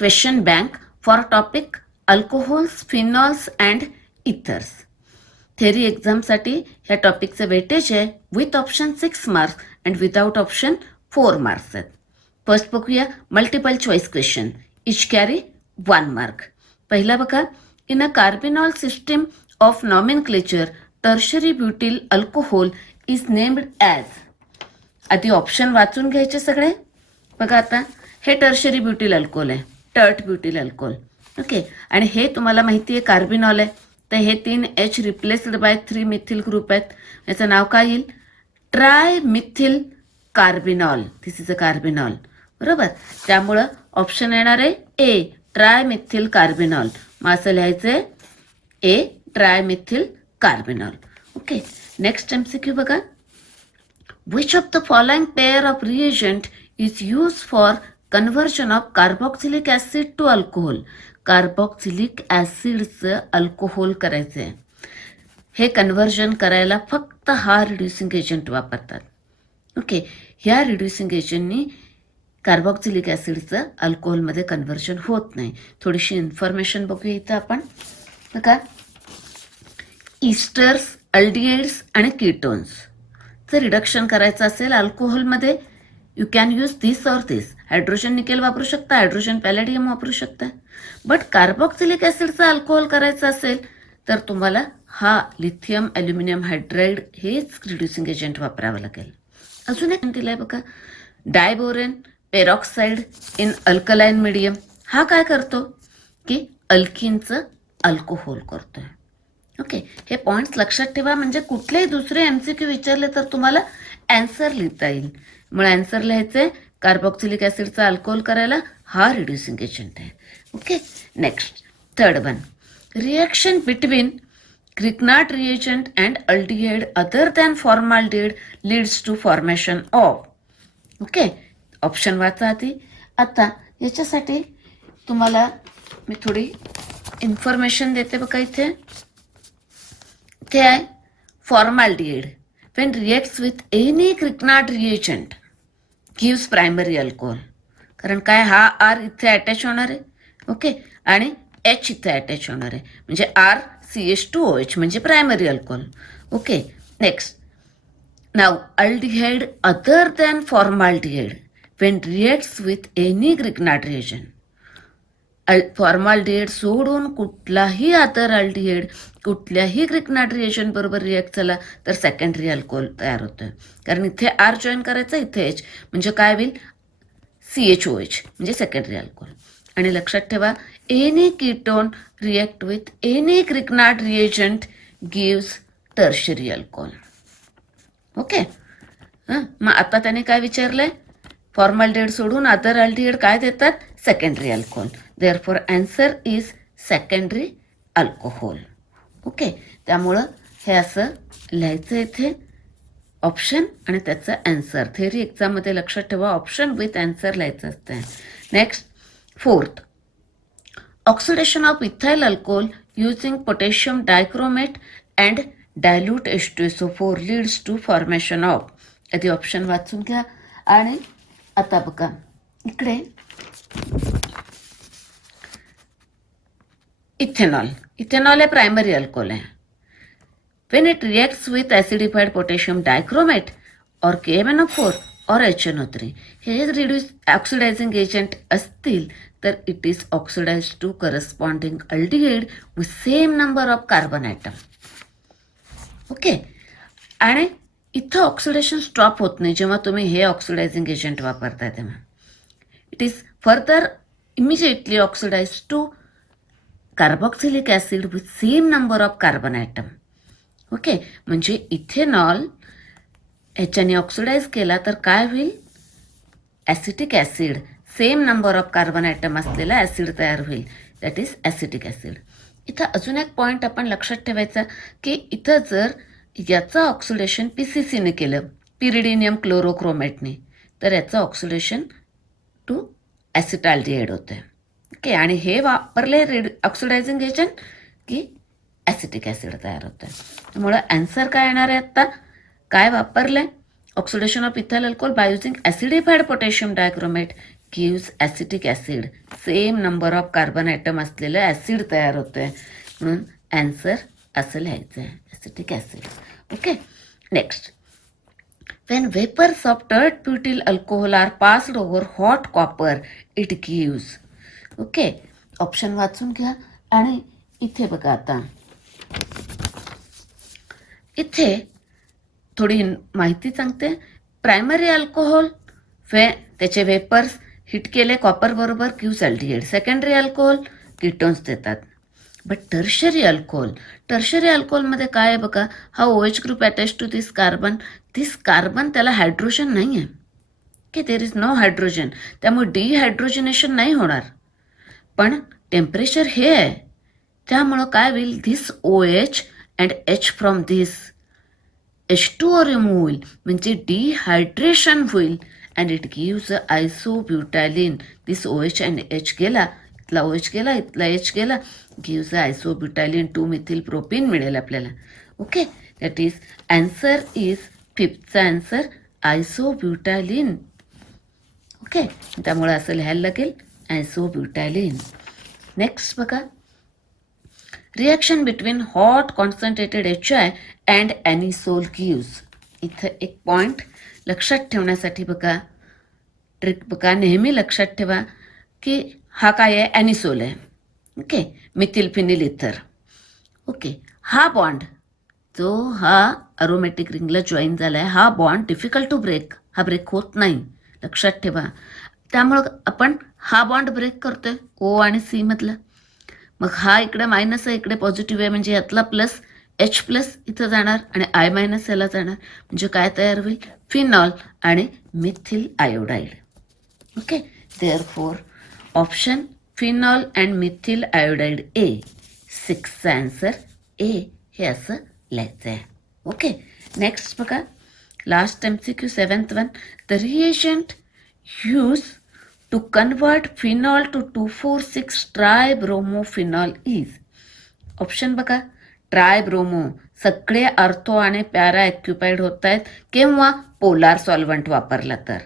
Question bank for topic alcohols, phenols and ethers. Theory एक्झामसाठी ह्या टॉपिकचं वेटेज आहे with option 6 marks and without option 4 marks आहेत. First बघूया multiple choice question, each carry 1 mark. पहिला बघा, in a carbinol system of nomenclature tertiary butyl alcohol is named as. आधी option वाचून घ्यायचे सगळे. बघा आता हे टर्शरी ब्युटिल अल्कोहोल आहे, टर्ट ब्युटिल अल्कोहोल. ओके, आणि हे तुम्हाला माहिती आहे कार्बिनॉल आहे, तर हे 3 H replaced bye 3 methyl group आहेत. याचं नाव काय येईल? Try methyl carbinol. This is a carbinol. बरोबर, त्यामुळं ऑप्शन येणार आहे ए, ट्राय मिथिल कार्बिनॉल. मग असं लिहायचंय A, trimethyl carbinol. Okay, next MCQ बघा. Which of the following pair of reagent is used for conversion of carboxylic acid to alcohol? Carboxylic ॲसिडचं alcohol करायचं आहे. हे कन्व्हर्जन करायला फक्त हा रिड्युसिंग एजंट वापरतात. ओके, ह्या रिड्युसिंग एजंटनी कार्बॉक्सिलिक ॲसिडचं अल्कोहोलमध्ये कन्व्हर्जन होत नाही. थोडीशी इन्फॉर्मेशन बघूया इथं आपण. बघा, इस्टर्स, अल्डिहाइड्स आणि कीटोन्सचं रिडक्शन करायचं असेल अल्कोहोलमध्ये, you can use this or this. Hydrogen nickel वापरू शकता, हायड्रोजन पॅलेडियम वापरू शकता. बट कार्बॉक्सिलिक ॲसिडचं अल्कोहोल करायचं असेल तर तुम्हाला हा लिथियम ॲल्युमिनियम हायड्राईड हेच रिड्युसिंग एजंट वापरावं लागेल. अजून एक दिलं आहे बघा, diborane peroxide in alkaline medium. हा काय करतो की अल्किनचं अल्कोहोल करतोय. ओके, हे पॉईंट्स लक्षात ठेवा, म्हणजे कुठलेही दुसरे MCQ विचारले तर तुम्हाला ॲन्सर लिहिता येईल. मग ॲन्सर लिहायचे कार्बॉक्सिलिक ॲसिडचा अल्कोहोल करायला हा रिड्युसिंग एजंट आहे. Okay, next third one, reaction between Grignard reagent and aldehyde other than formaldehyde leads to formation of. Okay, option वाचा आधी. आता याच्यासाठी तुम्हाला मी थोडी इन्फॉर्मेशन देते बघा. इथे आहे formaldehyde when reacts with any Grignard reagent gives primary alcohol. कारण काय, हा R इथे अटॅच होणार आहे. ओके, आणि H इथे अटॅच होणार आहे, म्हणजे RCH2OH म्हणजे primary alcohol. Okay, next, now aldehyde other than formaldehyde when reacts with any Grignard reagent. Formaldehyde सोडून कुठलाही अदर अल्डिहाइड कुठल्याही ग्रिग्नार्ड रिएजंट बरोबर रिॲक्ट झाला तर सेकंडरी अल्कोहोल तयार होतोय. कारण इथे R जॉईन करायचं, इथे H, म्हणजे काय होईल CHOH म्हणजे सेकंडरी अल्कोहोल. आणि लक्षात ठेवा, any ketone react with any Grignard reagent gives tertiary alcohol. Okay, मग आता त्याने काय विचारलंय, फॉर्माल्डिहाइड सोडून अदर अल्डिहाइड काय देतात, secondary alcohol. Therefore answer is secondary alcohol. Okay, त्यामुळं हे असं लिहायचं इथे ऑप्शन आणि त्याचं ॲन्सर. थेअरी एक्झाममध्ये लक्षात ठेवा ऑप्शन विथ ॲन्सर लिहायचं असतं. Next fourth, oxidation of ethyl alcohol using potassium dichromate and dilute H2SO4 leads to formation of. आधी ऑप्शन वाचून घ्या. आणि आता बघा इकडे इथेनॉल. इथेनॉल हे प्रायमरी अल्कोहोल आहे. When it reacts with acidified potassium dichromate और KMnO4 और HNO3 हे रिड्यूस ऑक्सिडायझिंग एजंट असतील तर it is oxidize to corresponding aldehyde with same number of carbon atom. Okay, आणि इथं ऑक्सिडेशन स्टॉप होत नाही जेव्हा तुम्ही हे ऑक्सिडायझिंग एजंट वापरताय तेव्हा. It is further immediately oxidize to carboxylic acid with same number of carbon atom. Okay, म्हणजे इथेनॉल ह्याच्याने ऑक्सिडाइज केला तर काय होईल, acetic acid, same number of carbon atom असलेला ॲसिड तयार होईल, दॅट इज ॲसिटिक ॲसिड. इथं अजून एक पॉईंट आपण लक्षात ठेवायचा की इथं जर याचं ऑक्सिडेशन PCCने केलं, पिरिडिनियम क्लोरोक्रोमेटने, तर याचं ऑक्सिडेशन टू ॲसिटाल्डिहाइड होतं. ओके, आणि हे वापरले ऑक्सिडायझिंग एजंट की ॲसिटिक ॲसिड तयार होतं. त्यामुळं ॲन्सर काय येणार आहे, आत्ता काय वापरलं, oxidation of ethyl alcohol by using acidified potassium dichromate gives acetic acid. Same number of carbon atom असलेलं ॲसिड तयार होतं आहे, म्हणून ॲन्सर असं लिहायचं आहे, acetic acid. Okay. Next, when vapors of tert butyl alcohol are passed over hot copper, it gives. Okay, option वाचून घ्या. आणि इथे बघा, आता इथे थोडी माहिती सांगते. प्रायमरी अल्कोहोल त्याचे वेपर्स हिट केले कॉपर बरोबर, gives aldehyde. Secondary alcohol ketones देतात. बट टर्शरी अल्कोहोलमध्ये काय आहे बघा, हा OH group attach to this carbon त्याला हायड्रोजन नाही आहे, की देर इज नो हायड्रोजन, त्यामुळे डिहायड्रोजनेशन नाही होणार. पण टेम्परेचर हे आहे, त्यामुळं काय होईल, this OH and H from this H2O remove होईल, म्हणजे डिहायड्रेशन होईल. And it gives isobutylene. This OH and H गेला, इथला OH गेला, इथला H गेला, गिव्स आयसोब्युटायलिन 2-मिथिल प्रोपीन मिळेल आपल्याला. Okay, that is answer is 5th answer isobutylene. Okay, त्यामुळे असं लिहायला लागेल आयसोब्युटायलिन. नेक्स्ट बघा, reaction between hot concentrated HI and anisole gives. इथं एक पॉईंट लक्षात ठेवण्यासाठी बघा, ट्रिक बघा, नेहमी लक्षात ठेवा की हा काय आहे, ॲनिसोल आहे. ओके, मिथिल फिनिल इथर. ओके, हा बॉन्ड जो हा अरोमॅटिक रिंगला जॉईन झाला आहे, हा बॉन्ड डिफिकल्ट टू ब्रेक, हा ब्रेक होत नाही, लक्षात ठेवा. त्यामुळं आपण हा बॉन्ड ब्रेक करतोय O आणि C मधला. मग हा इकडे मायनस आहे, इकडे पॉझिटिव्ह आहे, म्हणजे यातला प्लस H प्लस इथं जाणार आणि I मायनस याला जाणार, म्हणजे काय तयार होईल, फिनॉल आणि methyl iodide. Okay, therefore option phenol and methyl iodide A. 6th answer A हे असं लिहायचं आहे. ओके, नेक्स्ट बघा, last MCQ 7th one. The reagent use to convert phenol to 2,4,6 tribromophenol is. Option बघा, ट्रायब्रोमो सगळे अर्थो आणि पॅरा ॲक्युपाईड होत आहेत किंवा पोलार सॉल्व्हंट वापरला तर.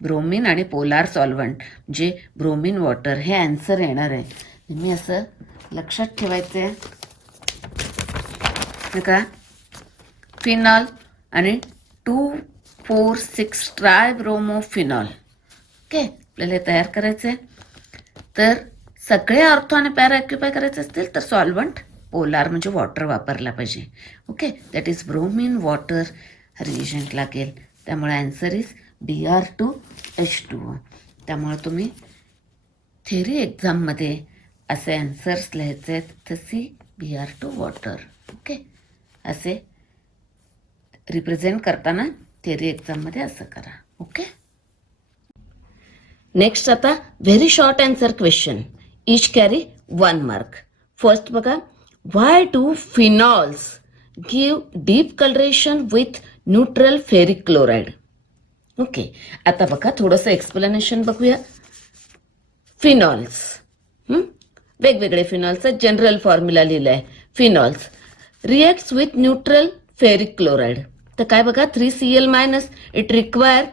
ब्रोमिन आणि पोलार सॉल्व्हंट म्हणजे ब्रोमिन वॉटर हे आन्सर येणार आहे. मी असं लक्षात ठेवायचं आहे का, फिनॉल आणि 2,4,6 ट्रायब्रोमोफिनॉल. ओके, आपल्याला हे तयार करायचं आहे. तर सगळे ऑर्थो आणि पॅरा ॲक्युपाय करायचे असतील तर सॉल्व्हंट पोलार म्हणजे वॉटर वापरला पाहिजे. Okay, that is bromine water reagent लागेल. त्यामुळे आन्सर इज Br2H2O. त्यामुळे तुम्ही थेरी एक्झाममध्ये असे आन्सर्स लिहायचे आहेत, तशी Br2 वॉटर. ओके, असे रिप्रेझेंट करताना थेरी एक्झाममध्ये असं करा. ओके, नेक्स्ट आता very short answer question, each carry 1 mark. First बघा, why do phenols give deep colouration with neutral ferric chloride. Okay, आता बघा थोडंसं एक्सप्लेनेशन बघूया. फिनॉल्स, वेगवेगळे फिनॉल्सचा जनरल फॉर्म्युला लिहिला आहे. Phenols reacts with neutral ferric chloride. तर काय बघा, 3Cl minus, it require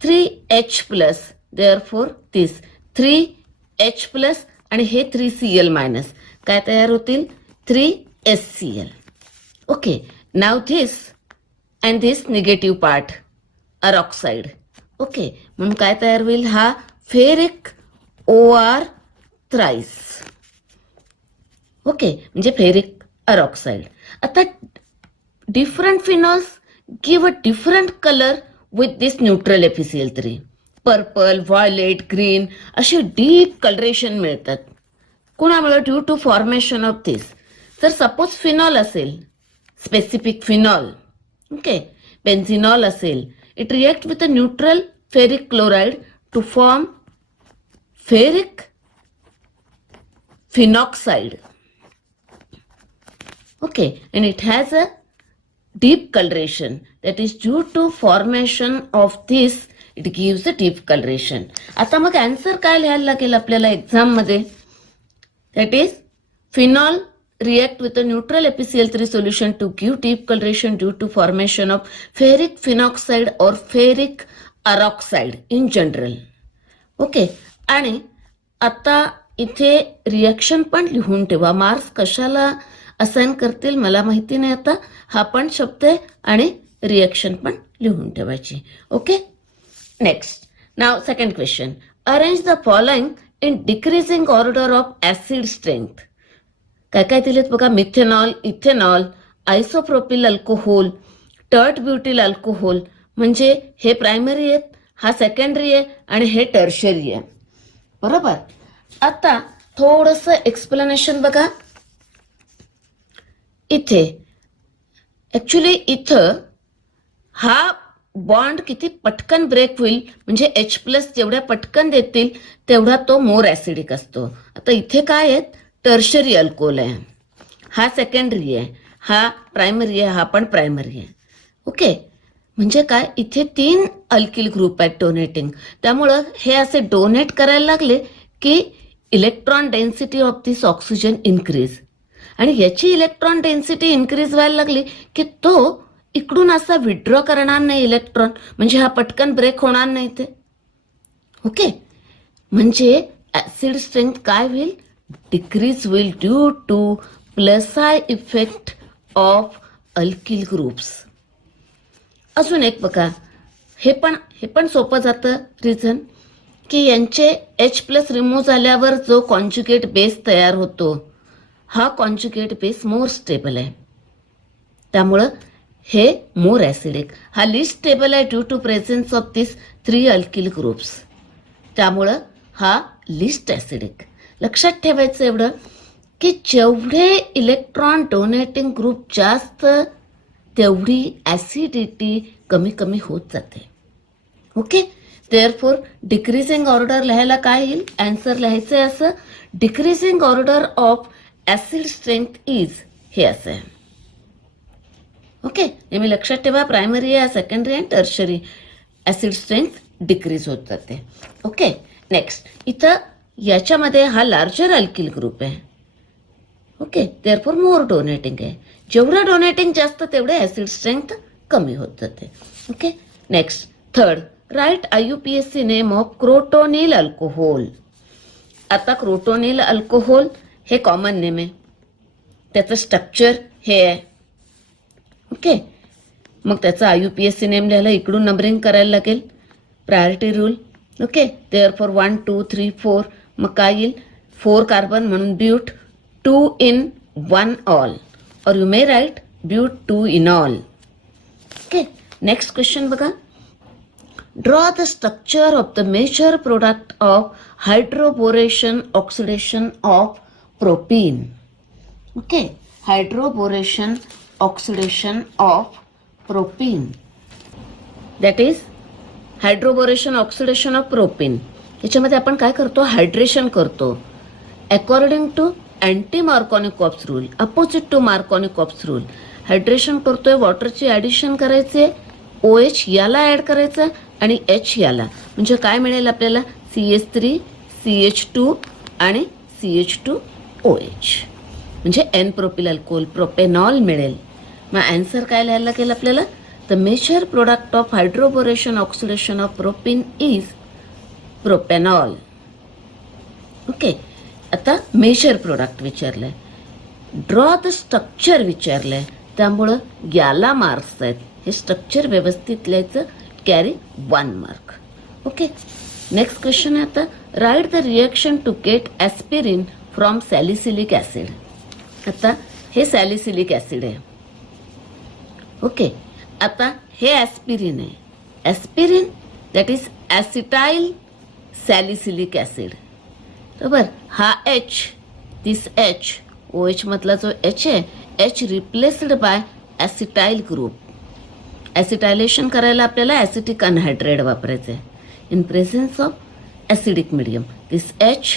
3H plus, therefore this 3H plus आणि हे 3Cl मायनस काय तयार होतील, 3HCl. Okay, now this and this negative part aroxide. Okay, म्हणून काय तयार होईल, हा फेरिक OR थ्राईस. ओके, म्हणजे फेरिक अरॉक्साईड. आता different phenols give a different colour with this neutral FeCl3. Purple, violet, green अशी डीप कलरेशन मिळतात. कोणामुळे, ड्यू टू फॉर्मेशन ऑफ दिस. जर सपोज फिनॉल असेल, स्पेसिफिक फिनॉल, ओके, बेन्झिनॉल असेल, it reacts with a neutral ferric chloride to form ferric phenoxide. Okay, and it has a deep coloration, that is due to formation of this it gives a deep coloration. आता मग answer काय लिहायला लागेल आपल्याला exam मध्ये, that is phenol react with a neutral FeCl3 solution to give deep coloration due to formation of ferric phenoxide or ferric peroxide in general. Okay. आणि आता इथे रिॲक्शन पण लिहून ठेवा. मार्क्स कशाला असाइन करतील मला माहिती नाही आता. हा पण शब्द आहे आणि रिॲक्शन पण लिहून ठेवायची. Okay. Next. Now second question. Arrange the following in decreasing order of acid strength. काय काय दिलेत बघा. Methanol, ethanol, isopropyl alcohol, tert butyl alcohol. म्हणजे हे प्रायमरी आहेत, हा सेकंडरी आहे आणि हे टर्शरी आहे. बरोबर. आता थोडंसं एक्सप्लेनेशन बघा. इथे ऍक्च्युली इथं हा बॉन्ड किती पटकन ब्रेक होईल, म्हणजे H+ जेवढ्या पटकन देतील तेवढा तो मोर ऍसिडिक असतो. आता इथे काय आहेत, टर्शरी अल्कोहोल आहे, हा सेकंडरी आहे, हा प्रायमरी आहे, हा पण प्रायमरी आहे. ओके. म्हणजे काय, इथे 3 अल्किल ग्रुप आहेत डोनेटिंग. त्यामुळं हे असे डोनेट करायला लागले की electron density of this oxygen increase. आणि याची इलेक्ट्रॉन डेन्सिटी इन्क्रीज व्हायला लागली की तो इकडून असा विड्रॉ करणार नाही इलेक्ट्रॉन, म्हणजे हा पटकन ब्रेक होणार नाही ते. ओके. म्हणजे ऍसिड स्ट्रेंथ काय होईल, डिक्रीज होईल due to plus I effect of alkyl groups. अजून एक बघा, हे पण सोपं जातं रिझन, की यांचे H+ रिमूव्ह झाल्यावर जो कॉन्ज्युगेट बेस तयार होतो, हा कॉन्ज्युगेट बेस मोर स्टेबल आहे. त्यामुळं हे मोर ऍसिडिक. हा लिस्ट स्टेबल आहे due to presence of this 3 alkyl groups. त्यामुळं हा लिस्ट ऍसिडिक. लक्षात ठेवायचं एवढं की जेवढे इलेक्ट्रॉन डोनेटिंग ग्रुप जास्त तेवढी ऍसिडिटी कमी कमी होत जाते. ओके. देअरफॉर डिक्रीजिंग ऑर्डर लिहायला काय येईल, आन्सर लिहायचं आहे असं, decreasing order of acid strength is, हे असं आहे. ओके. नेहमी लक्षात ठेवा, प्रायमरी आहे, सेकंडरी आणि टर्शरी. ऍसिड स्ट्रेंथ डिक्रीज होत जाते. ओके. नेक्स्ट. इथं याच्यामध्ये हा लार्जर अल्किल ग्रुप आहे. ओके. देअरफॉर मोर डोनेटिंग आहे. जेवढं डोनेटिंग जास्त तेवढे ऍसिड स्ट्रेंथ कमी होत जाते. Okay. Next. Third. Write IUPAC name of crotonyl alcohol. आता क्रोटोनिल अल्कोहोल हे कॉमन नेम आहे, त्याचं स्ट्रक्चर हे आहे. ओके. मग त्याचा IUPAC नेम लिहायला इकडून नंबरिंग करायला लागेल, प्रायोरिटी रूल. ओके. देअरफॉर 1 2 3 4. मग काय येईल, 4 कार्बन म्हणून but, 2 in 1 ol, or you may write but 2 in ol. Okay. Next question बघा. Draw the structure of the major product of hydroboration oxidation of propene. Okay. Hydroboration oxidation of propene, that is hydroboration oxidation of propene. याच्यामध्ये आपण काय करतो, hydration करतो according to anti Markovnikov's rule, opposite to Markovnikov's rule. Hydration करतोय, वॉटरची addition करायचे, OH याला add करायचं आणि H याला, म्हणजे काय मिळेल आपल्याला, CH3 CH2 आणि CH2OH, म्हणजे N प्रोपिल अल्कोहोल, प्रोपेनॉल मिळेल. मग आन्सर काय लिहायला लागेल आपल्याला, the major product of hydroboration oxidation of propene is propanol. Okay. आता मेजर प्रोडक्ट विचारलंय, ड्रॉ द स्ट्रक्चर विचारलंय, त्यामुळं याला मार्क्स आहेत. हे स्ट्रक्चर व्यवस्थित लिहायचं, carry 1 mark. Okay. Next question आहे आता, right the reaction to get aspirin from salicylic acid. आता हे सॅलिसिलिक ॲसिड आहे. ओके. आता हे ॲस्पिरिन आहे. Aspirin that is acetyl salicylic acid. बरोबर. हा H, दिस H, OH मधला जो H आहे, H replaced by acetyl group. ॲसिटायलेशन करायला आपल्याला ॲसिटिक अनहायड्रेट वापरायचं आहे in presence of acidic medium. This H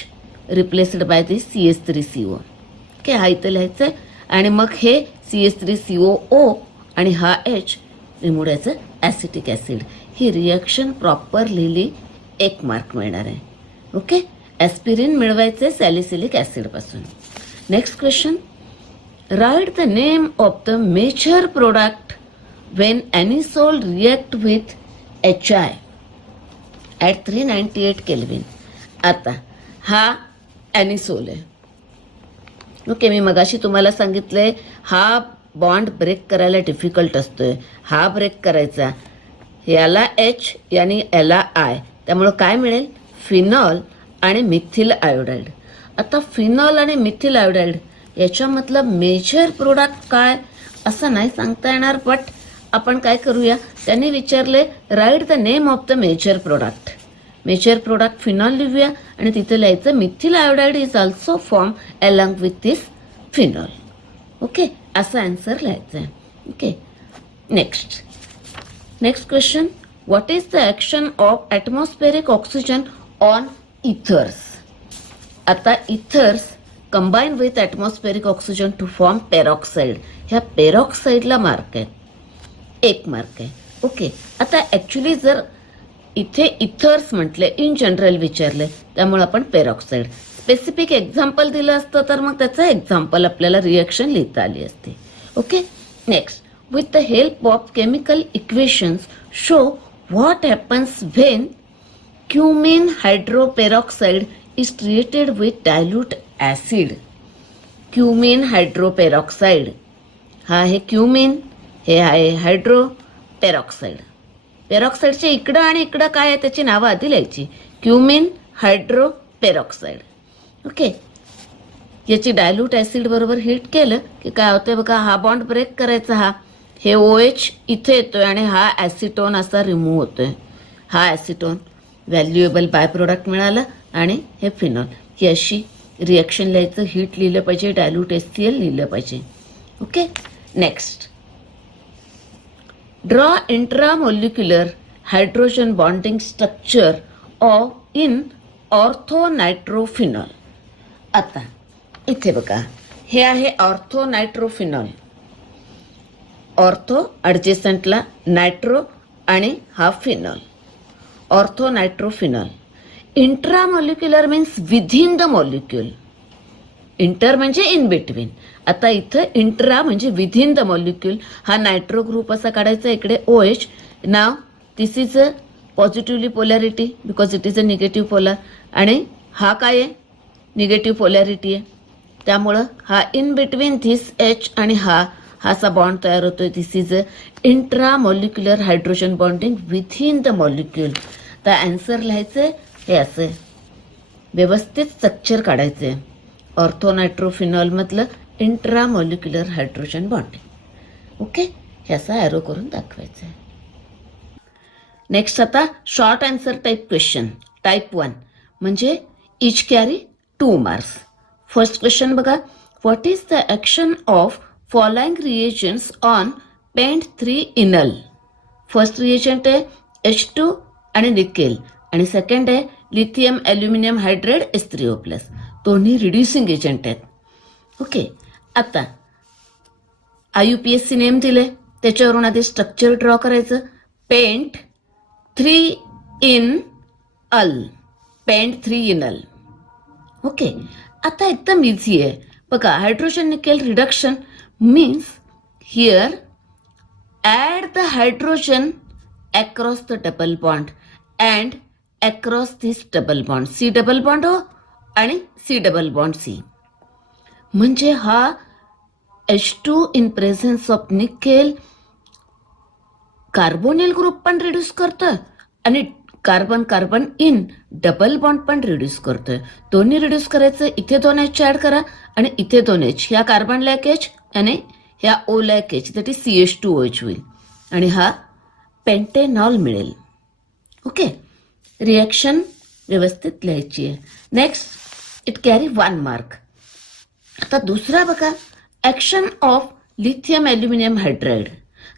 replaced by this CH3CO. Okay. हा इथं लिहायचं आहे. आणि मग हे CH3COO आणि हा H रिमूव्ह ॲसिटिक ॲसिड. ही रिॲक्शन प्रॉपर लिहिली, 1 मार्क मिळणार आहे. ओके. ॲस्पिरिन मिळवायचे सॅलिसिलिक ॲसिडपासून. Next question, write the name of the major product when anisole react with HI. At 398 kelvin. आता हा ॲनिसोल आहे. ओके, मी मगाशी तुम्हाला सांगितलंय हा बॉन्ड ब्रेक करायला डिफिकल्ट असतोय. हा ब्रेक करायचा, याला एच आणि याला आय, त्यामुळं काय मिळेल? फिनॉल आणि मिथिल आयोडाईड. आता फिनॉल आणि मिथिल आयोडाईड याच्यामधलं मेजर प्रोडक्ट काय असं नाही सांगता येणार, बट आपण काय करूया, त्यांनी विचारले write the name of the major product. Major product phenol लिहूया आणि तिथे लिहायचं methyl iodide is also form along with this phenol. Okay, असा आन्सर लिहायचा आहे. Okay, next question. What is the action of atmospheric oxygen on ethers? आता ethers combine with atmospheric oxygen to form peroxide. ह्या पेरॉक्साईडला mark आहे, 1 mark आहे. Okay, आता actually जर इथे इथर्स म्हटले, इन जनरल विचारले, त्यामुळे आपण पेरॉक्साईड. स्पेसिफिक एक्झाम्पल दिलं असतं तर मग त्याचं एक्झाम्पल आपल्याला रिॲक्शन लिहिता आली असते. Okay, next. With the help of chemical equations show what happens when cumene hydroperoxide is treated with dilute acid. Cumene hydroperoxide, हा आहे क्युमिन, हे आहे हायड्रोपेरॉक्साईड. पेरॉक्साईडच्या इकडं आणि इकडं काय आहे त्याची नावं आधी लिहायची. क्युमिन हायड्रोपेरॉक्साईड. ओके, याची डायल्यूट ॲसिड बरोबर हीट केलं की काय होतंय बघा, हा बॉन्ड ब्रेक करायचा, हा हे OH इथे येतोय आणि हा ॲसिटोन असा रिमूव्ह होतोय. हा ॲसिटोन व्हॅल्युएबल बाय प्रोडक्ट मिळालं आणि हे फिनॉल. ही अशी रिॲक्शन लिहायचं, हीट लिहिलं पाहिजे, डायल्यूट HCl लिहिलं पाहिजे. Okay, next. Draw intramolecular hydrogen bonding structure of in orthonitrophenol. आता इथे बघा, हे आहे ऑर्थोनायट्रोफिनॉल. ऑर्थो ॲडजेसंटला नायट्रो आणि हा phenol. Orthonitrophenol. Intramolecular means within the molecule. Inter म्हणजे इन बिटवीन. आता इथं इंट्रा म्हणजे विथिन द मॉलिक्युल. हा नायट्रो ग्रुप असा काढायचा, इकडे OH. Now this is a positively polarity because it is a negative polar, आणि हा काय आहे? निगेटिव्ह पोलॅरिटी आहे. त्यामुळं हा इन बिटवीन धिस H आणि हा असा बॉन्ड तयार होतोय. This is a intramolecular hydrogen bonding within the molecule. तर आन्सर लिहायचं हे असं, व्यवस्थित स्ट्रक्चर काढायचं आहे. ऑर्थोनायट्रोफिनॉलमधलं इंट्रामॉलिक्युलर हायड्रोजन बॉन्डिंग. ओके, ह्याचा ॲरो करून दाखवायचं आहे. नेक्स्ट आता short answer type question. Type 1 म्हणजे each carry 2 marks. First question बघा. What is the action of following reagents on pent 3 enal? First reagent आहे H2 आणि निकेल, आणि सेकंड आहे लिथियम ॲल्युमिनियम हायड्रेट H3O+. दोन्ही रिड्युसिंग एजंट आहेत. Okay, आता IUPAC name दिले, त्याच्यावरून आधी स्ट्रक्चर ड्रॉ करायचं. Pent 3 in al. Pent 3 in al. Okay, आता एकदम इझी आहे बघा. Hydrogen nickel reduction means here add the hydrogen across the double bond and across this double bond. C double bond O आणि C double bond C. म्हणजे हा H2 in presence of nickel carbonyl group पण reduce करतोय आणि carbon carbon in double bond पण reduce करतोय. दोन्ही reduce करायचं. इथे 2 H ॲड करा आणि इथे 2 H. ह्या कार्बनला एक H आणि ह्या ओला एक H, दॅट इज CH2OH होईल आणि हा पेंटेनॉल मिळेल. ओके, रिॲक्शन व्यवस्थित लिहायची आहे. Next, it carry 1 mark. आता दुसरा बघा, action of lithium aluminium hydride.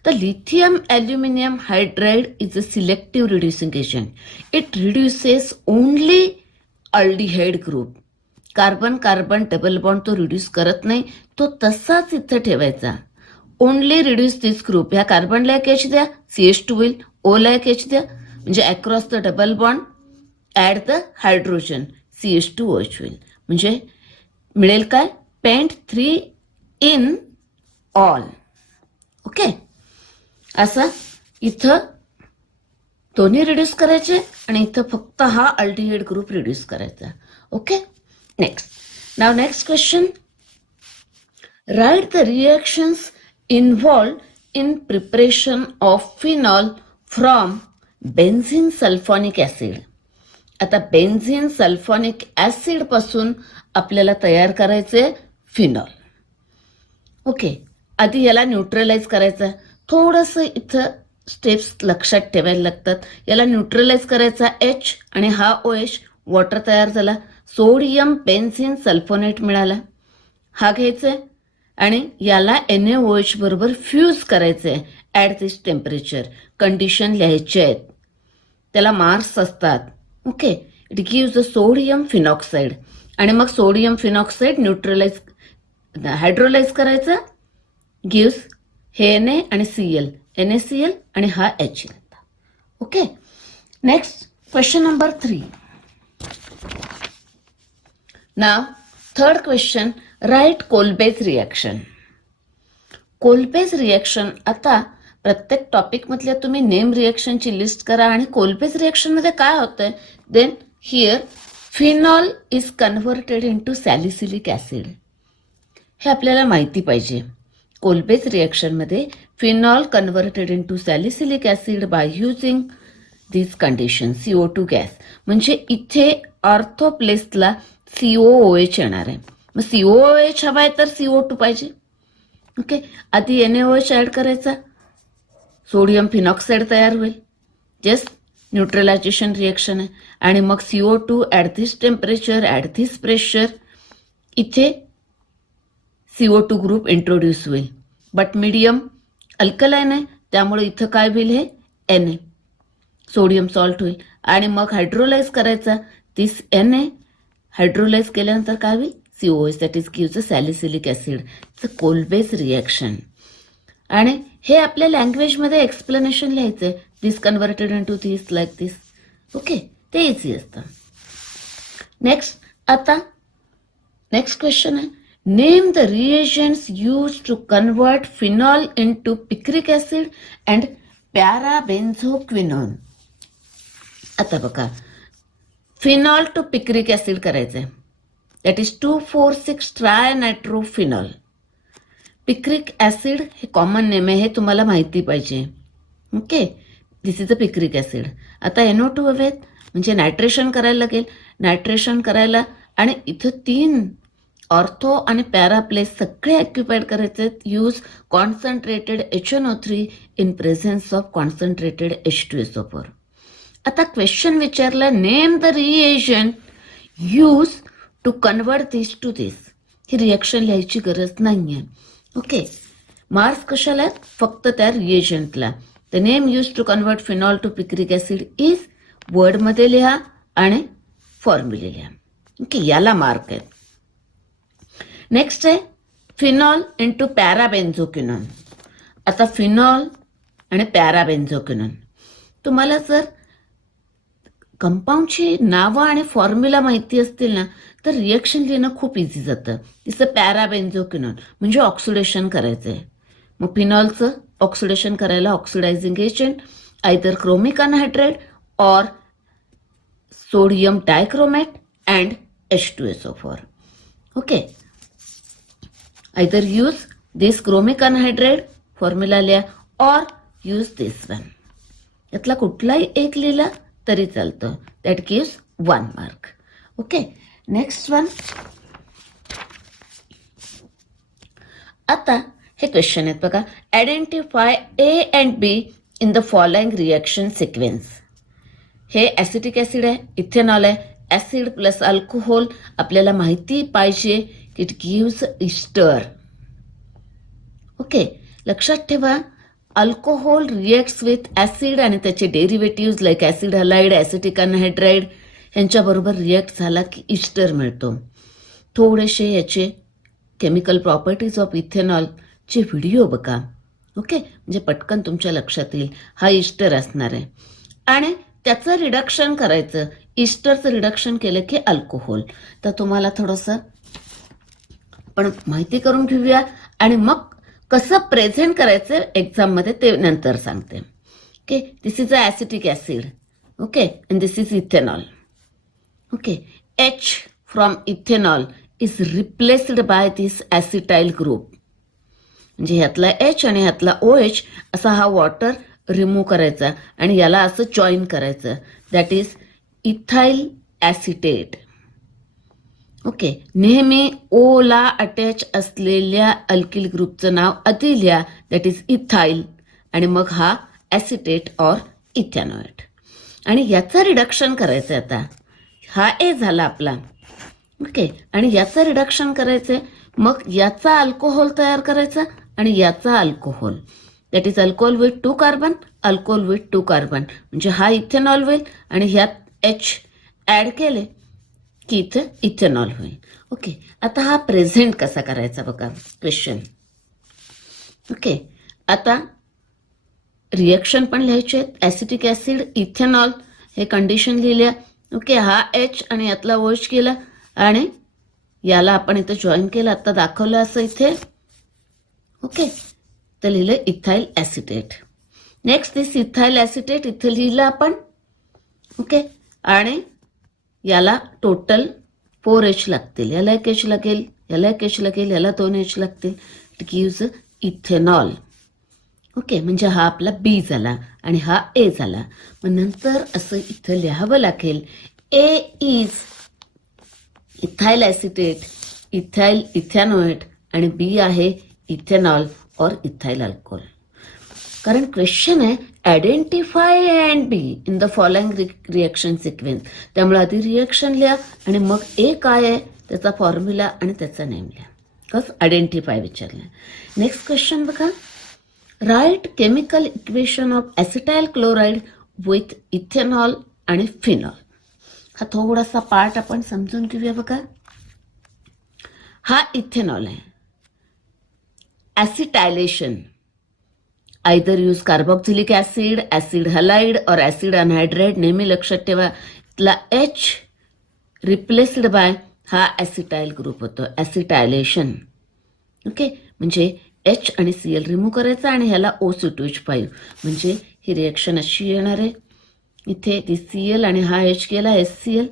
The lithium aluminum hydride is a selective reducing agent. It reduces only aldehyde group. Carbon carbon double bond तो रिड्यूस करत नाही, तो तसाच इथं ठेवायचा. ओनली रिड्यूस दिस ग्रुप. ह्या कार्बनला एक H द्या, CH2 होईल, ओला एक H द्या, म्हणजे across the double bond add the hydrogen CH2OH होईल. म्हणजे मिळेल काय? Paint 3 in all. ओके, असं इथं दोन्ही रिड्यूस करायचे आणि इथं फक्त हा अल्डिहाइड ग्रुप रिड्यूस करायचा. Okay, next. Now next question. Write the reactions involve in preparation of phenol from benzene sulphonic acid. आता बेन्झीन सल्फॉनिक ॲसिड पासून आपल्याला तयार करायचे फिनॉल. ओके, आधी याला न्यूट्रलाइज करायचं. थोडंसं इथं स्टेप्स लक्षात ठेवायला लागतात. याला न्यूट्रलाइज करायचा H आणि हा OH, वॉटर तयार झाला. सोडियम बेन्झीन सल्फोनेट मिळाला. हा घ्यायचा आणि याला NaOH बरोबर फ्यूज करायचं आहे ॲट दिस टेम्परेचर. कंडिशन लिहायचे आहेत, त्याला मार्क्स असतात. Okay, it gives a sodium phenoxide आणि मग सोडियम फिनॉक्साईड न्यूट्रलाइज हायड्रोलाइज करायचा, गिव्स हे Na आणि Cl, NaCl आणि हा H. Okay, next question number 3. Now third question. Write Kolbe's reaction. Kolbe's reaction. आता प्रत्येक टॉपिकमधल्या तुम्ही नेम रिॲक्शनची लिस्ट करा आणि कोल्बेज रिॲक्शनमध्ये काय होतंय. Then here phenol is converted into salicylic acid. हे आपल्याला माहिती पाहिजे. कोल्बेज रिॲक्शनमध्ये phenol converted into salicylic acid by using this condition. CO2 gas. म्हणजे इथे ऑर्थो प्लेसला COOH येणार आहे. मग COOH हवा आहे तर CO2 पाहिजे. ओके, आधी NaOH ॲड करायचा, सोडियम फिनॉक्साईड तयार होईल. जस्ट न्यूट्रलायझेशन रिॲक्शन आहे. आणि मग CO2 at this temperature, at this pressure, इथे CO2 ग्रुप इंट्रोड्यूस होईल. बट मीडियम अल्कलाइन आहे, त्यामुळे इथं काय होईल, हे Na सोडियम सॉल्ट होईल. आणि मग हायड्रोलाइज करायचा. दिस Na हायड्रोलाइज केल्यानंतर काय होईल, COOH, that is gives a salicylic acid. It's a Kolbe's reaction. आणि हे आपल्या लँग्वेजमध्ये एक्सप्लेनेशन लिहायचं आहे. This converted into this like this. Okay, ते इझी असतं. नेक्स्ट. आता नेक्स्ट क्वेश्चन आहे. Name the reagents use to convert phenol into picric acid and parabenzoquinone. आता बघा, फिनॉल टू पिक्रिक ॲसिड करायचं आहे. That is 2,4,6 trinitrophenol. Picric acid हे common name आहे, हे तुम्हाला माहिती पाहिजे. Okay, this is a picric acid. आता NO2 हवेत, म्हणजे नायट्रेशन करायला लागेल. नायट्रेशन करायला आणि इथं 3 ऑर्थो आणि पॅराप्लेस सगळे ऑक्युपाईड करायचे आहेत. Use concentrated HNO3 in presence of concentrated H2SO4. आता क्वेश्चन विचारला, name the reagent use to convert this to this. ही रिॲक्शन लिहायची गरज नाही आहे. ओके, मार्क्स कशाला आहेत, फक्त त्या रिएजंटला. The name use to convert phenol to picric acid is वर्डमध्ये लिहा आणि फॉर्म्युले लिहा. ओके, याला मार्क आहेत. नेक्स्ट आहे फिनॉल इंटू पॅराबेन्झोक्विनोन. आता फिनॉल आणि पॅराबेन्झोक्विनोन, तुम्हाला जर कंपाऊंडची नावं आणि फॉर्म्युला माहिती असतील ना, तर रिॲक्शन लिहिणं खूप इझी जातं. तिचं पॅराबेन्झोक्विनोन म्हणजे ऑक्सिडेशन करायचं आहे. मग फिनॉलचं ऑक्सिडेशन करायला oxidising agent either chromic anhydride or sodium dichromate and H2SO4. Okay, either use this chromic anhydride formula लिहा और यूज दिस वन. यातला कुठलाही एक लिहिला तरी चालतं. That gives 1 mark. Okay, next one. आता हे क्वेश्चन आहेत बघा. Identify A and B in the following reaction sequence. हे ॲसिटिक ॲसिड आहे, इथेनॉल आहे. ॲसिड प्लस अल्कोहोल आपल्याला माहिती पाहिजे की इट गिव्स इस्टर. ओके, लक्षात ठेवा, अल्कोहोल रिएक्ट्स विथ ॲसिड आणि त्याचे derivatives like acid halide, acetic anhydride ह्यांच्याबरोबर रिॲक्ट झाला की इस्टर मिळतो. थोडेसे याचे केमिकल प्रॉपर्टीज ऑफ इथेनॉलचे व्हिडिओ बघा. ओके, म्हणजे पटकन तुमच्या लक्षात येईल हा इस्टर असणार आहे. आणि त्याचं रिडक्शन करायचं. इस्टरचं रिडक्शन केलं की अल्कोहोल. तर तुम्हाला थोडंसं आपण माहिती करून घेऊया आणि मग कसं प्रेझेंट करायचं एक्झाममध्ये ते नंतर सांगते. Okay, this is the acetic acid. Okay, and this is ethanol. Okay, H from ethanol is replaced by this acetyl group. म्हणजे ह्यातला H आणि ह्यातला OH असा हा वॉटर रिमूव्ह करायचा आणि याला असं जॉईन करायचं. That is ethyl acetate. Okay, नेहमी O ला अटॅच असलेल्या अल्किल ग्रुपचं नाव आधी लिहा, दॅट इज इथाइल, आणि मग हा ॲसिटेट ऑर इथॅनॉइड. आणि याचं रिडक्शन करायचं आता. हा ए झाला आपला. ओके, आणि याचं रिडक्शन करायचंय, मग याचा अल्कोहोल तयार करायचा आणि याचा alcohol, that is alcohol with 2 carbon, alcohol with 2 carbon, म्हणजे हा इथेनॉल होईल आणि ह्यात H ॲड केले की इथं इथेनॉल होईल. ओके, आता हा प्रेझेंट कसा करायचा बघा क्वेश्चन. ओके, आता रिएक्शन पण लिहायचे आहेत. ॲसिटिक ॲसिड, इथेनॉल हे कंडिशन लिहिल्या. ओके, हा H आणि यातला OH केला आणि याला आपण इथं जॉईन केलं, आता दाखवलं असं इथे. ओके, तर लिहिलं इथाइल ॲसिटेट. नेक्स्ट दिस इथाइल ॲसिटेट इथं लिहिलं आपण. ओके, आणि याला टोटल 4H लागतील. याला 1H लागेल, याला 1H लागेल, याला 2H लागतील. It gives ethanol. ओके, म्हणजे हा आपला बी झाला आणि हा ए झाला. मग नंतर असं इथं लिहावं लागेल, ए इज इथाइल ॲसिटेट, इथाइल इथॅनॉइड, आणि बी आहे इथेनॉल और इथाइल अल्कोहोल. कारण क्वेश्चन आहे identify and be in the following reaction sequence. त्यामुळे आधी रिएक्शन लिहा आणि मग ए काय आहे त्याचा फॉर्म्युला आणि त्याचा नेम लिहा. कस आयडेंटिफाय विचारलं. नेक्स्ट क्वेश्चन बघा, right chemical equation of acetyl chloride with ethanol आणि फिनॉल. हा थोडासा पार्ट आपण समजून घेऊया बघा. हा इथेनॉल आहे. Acetylation, either use carboxylic acid, acid halide or acid anhydride. नेहमी लक्षात ठेवा, इथला H रिप्लेस्ड बाय हा ॲसिटाइल ग्रुप होतो, ॲसिटायलेशन. ओके, म्हणजे H आणि Cl रिमूव्ह करायचा आणि ह्याला O2H5, म्हणजे ही रिएक्शन अशी येणार आहे. इथे ती Cl आणि हा H गेला HCl,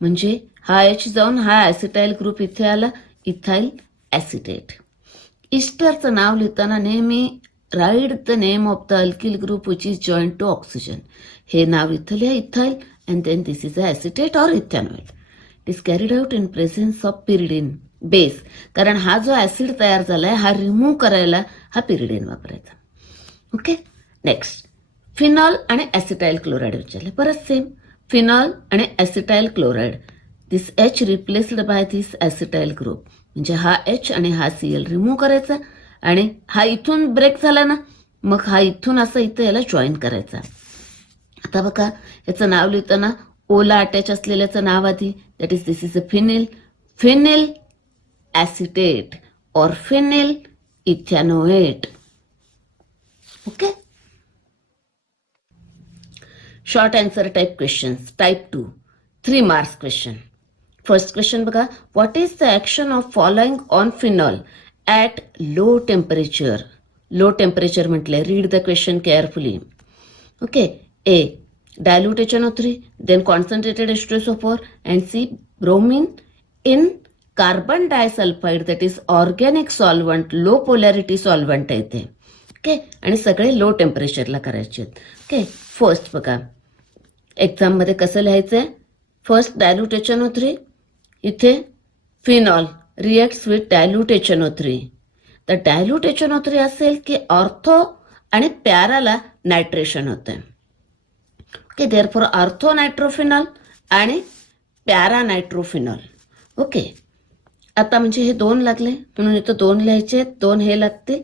म्हणजे हा H जाऊन हा ॲसिटाइल ग्रुप इथे आला, इथाइल ॲसिटेट. इस्टरचं नाव लिहिताना नेहमी write the name of the alkyl group which is joint to oxygen. हे नाव इथं लिहा ethyl, and then this is a acetate or ethanoate. It is carried out in presence of pyridine base. कारण हा जो ॲसिड तयार झालाय हा रिमूव्ह करायला हा पिरिडिन वापरायचा. ओके, नेक्स्ट फिनॉल आणि ॲसिटाइल क्लोराईड विचारले. परत सेम, फिनॉल आणि acetyl chloride. This H replaced by this acetyl group, म्हणजे हा H आणि हा Cl रिमूव्ह करायचा आणि हा इथून ब्रेक झाला ना, मग हा इथून असं इथं याला जॉईन करायचा. आता बघा याचं नाव लिहिताना ओला अटॅच असलेल्याचं नाव आधी, that is this is a phenyl, phenyl acetate or phenyl ethanoate. Okay, short answer type questions, type 2, 3 marks question. First question बघा, what is the action of following on phenol at low temperature. Low temperature म्हटलंय, read the question carefully. Okay, A dilute HNO3, then concentrated H2SO4, and C bromine in carbon disulfide, that is organic solvent, low polarity solvent आहे ते. Okay, आणि सगळे low टेम्परेचरला करायचे आहेत. Okay, first बघा एक्झाममध्ये कसं लिहायचंय. फर्स्ट डायल्यूट HNO3, इथे phenol reacts with dilute HNO3. तर डायल्यूट HNO3 असेल की ऑर्थो आणि पॅराला नायट्रेशन होतंय. ओके, देअरफॉर ऑर्थो नायट्रोफिनॉल आणि पॅरा नायट्रोफिनॉल. ओके, आता म्हणजे हे 2 लागले म्हणून इथं 2 लिहायचे, 2 हे लागतील,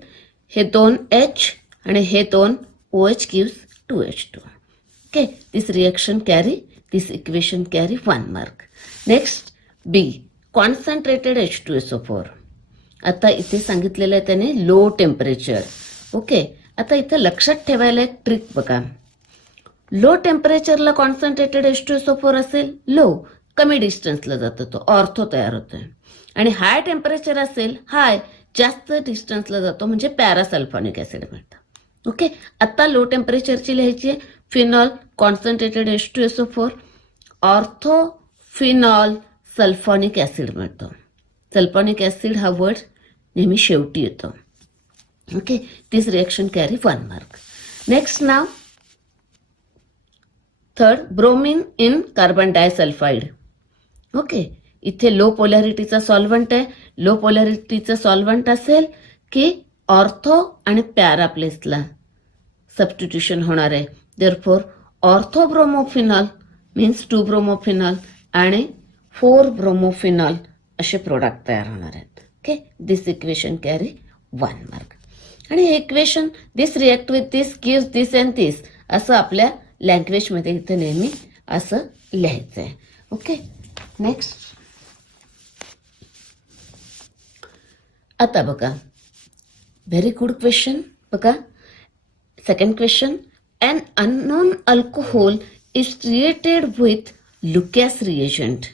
हे 2 H आणि हे 2 OH gives 2H2. Okay, this reaction carry, this equation carry 1 mark. Next B, concentrated H2SO4. आता इथे सांगितलेलं आहे त्याने लो टेम्परेचर. ओके, आता इथं लक्षात ठेवायला एक ट्रिक बघा. लो टेम्परेचरला कॉन्सन्ट्रेटेड H2SO4 असेल, लो कमी डिस्टन्सला जातो तो, ऑर्थो तयार होतोय. आणि हाय टेम्परेचर असेल, हाय जास्त डिस्टन्सला जातो, म्हणजे पॅरासल्फॉनिक ॲसिड मिळतं. ओके. आता लो टेम्परेचरची लिहायची आहे. Phenol concentrated H2SO4, orthophenol sulphonic acid मिळतो. सल्फॉनिक ॲसिड हा वर्ड नेहमी शेवटी येतो. Okay. This reaction carry 1 mark. Next now third, bromine in carbon disulphide. Okay. इथे लो पोलॅरिटीचा सॉल्व्हंट आहे. लो पोलॅरिटीचं सॉल्व्हंट असेल की ऑर्थो आणि पॅरा प्लेसला सबस्टिट्यूशन होणार आहे. देअरफॉर ऑर्थोब्रोमोफिनॉल मीन्स 2 ब्रोमोफिनॉल आणि 4 ब्रोमोफिनॉल असे प्रोडक्ट तयार होणार आहेत. Okay. This equation carry 1 mark. आणि हे equation this react with this gives this and this असं आपल्या लँग्वेजमध्ये इथे नेहमी असं लिहायचं आहे. ओके. नेक्स्ट आता बघा, व्हेरी गुड क्वेश्चन. बघा second question, an unknown alcohol is treated with Lucas reagent.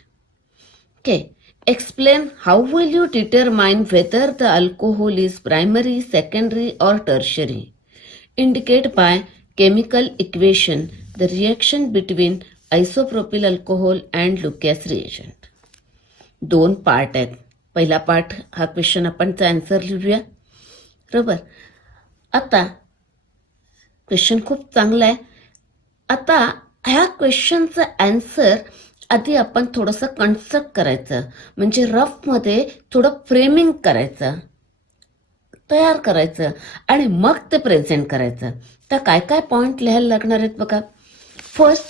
Okay, explain how will you determine whether the alcohol is primary, secondary or tertiary. Indicate by chemical equation the reaction between isopropyl alcohol and Lucas reagent. 2 part आहेत. पहिला part हा question आपण answer लिहूया. बरोबर. आता question खूप चांगला आहे. आता ह्या क्वेश्चनचं ॲन्सर आधी आपण थोडंसं कन्स्ट्रक्ट करायचं, म्हणजे रफमध्ये थोडं फ्रेमिंग करायचं, तयार करायचं आणि मग ते प्रेझेंट करायचं. तर काय काय पॉईंट लिहायला लागणार आहेत बघा. First,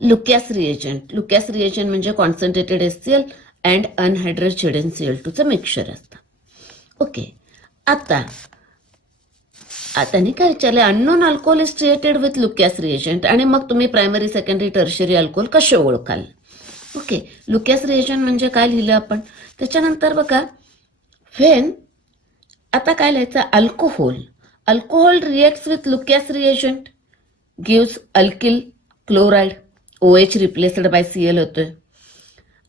Lucas reagent. Lucas reagent म्हणजे कॉन्सन्ट्रेटेड HCl अँड अनहायड्रेट ZnCl2चं मिक्सचर असतं. ओके. आता त्यांनी काय विचारलं, unknown alcohol is treated with Lucas reagent आणि मग तुम्ही प्रायमरी, सेकंडरी, टर्शरी अल्कोहोल कसे ओळखाल. ओके. लुकॅस रिएजंट म्हणजे काय लिहिलं आपण. त्याच्यानंतर बघा व्हेन, आता काय लिहायचं, alcohol. Alcohol reacts with Lucas reagent gives alkyl chloride. OH replaced by Cl होतोय.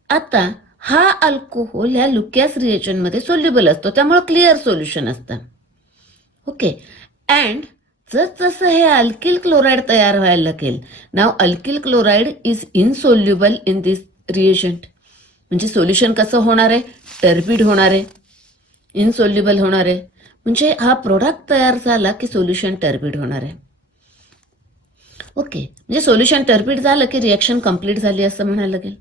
आता हा अल्कोहोल ह्या लुकॅस रिएजंटमध्ये सोल्युबल असतो, त्यामुळे क्लिअर सोल्युशन असतं. ओके. अँड जसं हे अल्किल क्लोराईड तयार व्हायला लागेल, now alkyl chloride is insoluble in this reagent. म्हणजे सोल्युशन कसं होणार आहे, टर्बिड होणार आहे, इनसोल्युबल होणार आहे. म्हणजे हा प्रोडक्ट तयार झाला की सोल्युशन टर्बिड होणार आहे. ओके. म्हणजे सोल्युशन टर्बिड झालं की रिएक्शन कंप्लीट झाली असं म्हणायला लागेल.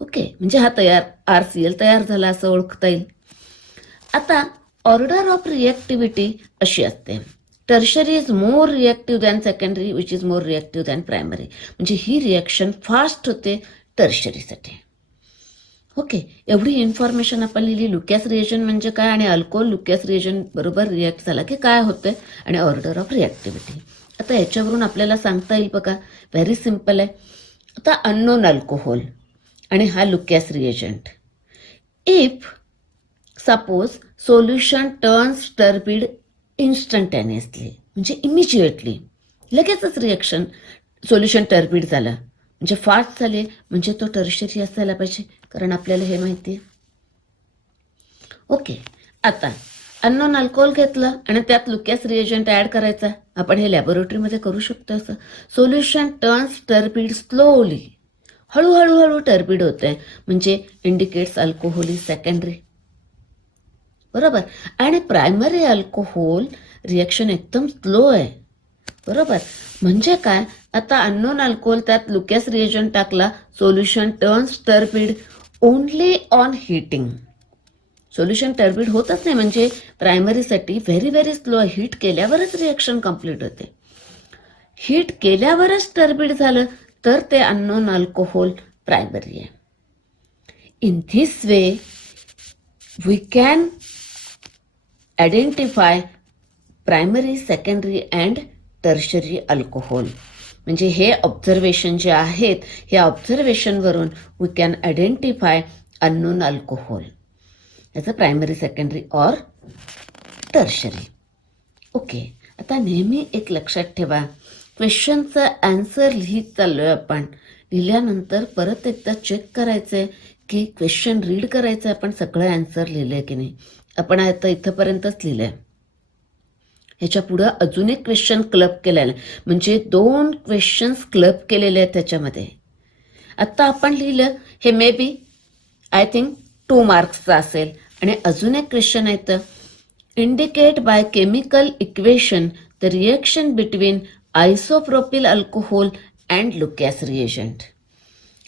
ओके. म्हणजे हा तयार RCl तयार झाला असं ओळखता येईल. आता ऑर्डर ऑफ रिएक्टिव्हिटी अशी असते. Tertiary is more reactive than secondary which is more reactive than primary. म्हणजे ही रिएक्शन फास्ट होते टर्शरीसाठी. ओके. एवढी इन्फॉर्मेशन आपण लिहिली. लुकॅस रिएजंट म्हणजे काय आणि अल्कोहोल लुकॅस रिएजंट बरोबर रिएक्ट झाला की काय होते आणि ऑर्डर ऑफ रिएक्टिव्हिटी. आता याच्यावरून आपल्याला सांगता येईल बघा, व्हेरी सिम्पल आहे. आता अननोन अल्कोहोल आणि हा Lucas reagent. If suppose solution turns turbid instantaneously, म्हणजे इमिजिएटली लगेचच रिएक्शन, सोल्युशन टर्बिड झालं म्हणजे फास्ट झाले, म्हणजे तो टर्शरी असायला पाहिजे, कारण आपल्याला हे माहिती आहे. ओके. आता अननोन अल्कोहोल घेतलं आणि त्यात लुकॅस रिएजंट ॲड करायचा. आपण हे लॅबोरेटरीमध्ये करू शकतो. असं सोल्युशन टर्न्स टर्बिड स्लोली, हळूहळू टर्बिड होतंय, म्हणजे इंडिकेट्स अल्कोहोल इज सेकंडरी. बरोबर. आणि प्रायमरी अल्कोहोल रिएक्शन एकदम स्लो आहे. बरोबर. म्हणजे काय, आता अननोन अल्कोहोल त्यात लुकॅस रिएजंट टाकला, solution turns turbid only on heating. Solution turbid होतच नाही, म्हणजे प्रायमरीसाठी व्हेरी स्लो. हीट केल्यावरच रिएक्शन कंप्लीट होते. हीट केल्यावरच टर्बिड झालं तर ते अननोन अल्कोहोल प्रायमरी आहे. In this way we can identify primary, secondary and tertiary alcohol. म्हणजे हे ऑब्झर्वेशन जे आहेत, हे ऑब्झर्वेशनवरून we can identify unknown alcohol याचं primary, secondary or tertiary. Okay. आता नेहमी एक लक्षात ठेवा, क्वेश्चनचं ॲन्सर लिहित चाललो आहे आपण. लिहिल्यानंतर परत एकदा चेक करायचं आहे की क्वेश्चन रीड करायचं आहे, आपण सगळं ॲन्सर लिहिलं आहे की नाही. आपण आता इथंपर्यंतच लिहिलं आहे. ह्याच्या पुढं अजून एक क्वेश्चन क्लब केलेला आहे, म्हणजे 2 क्वेश्चन्स क्लब केलेले आहेत त्याच्यामध्ये. आत्ता आपण लिहिलं हे मे बी आय थिंक 2 मार्क्सचं असेल. आणि अजून एक क्वेश्चन आहे, तर indicate by chemical equation the reaction between isopropyl alcohol and Lucas reagent.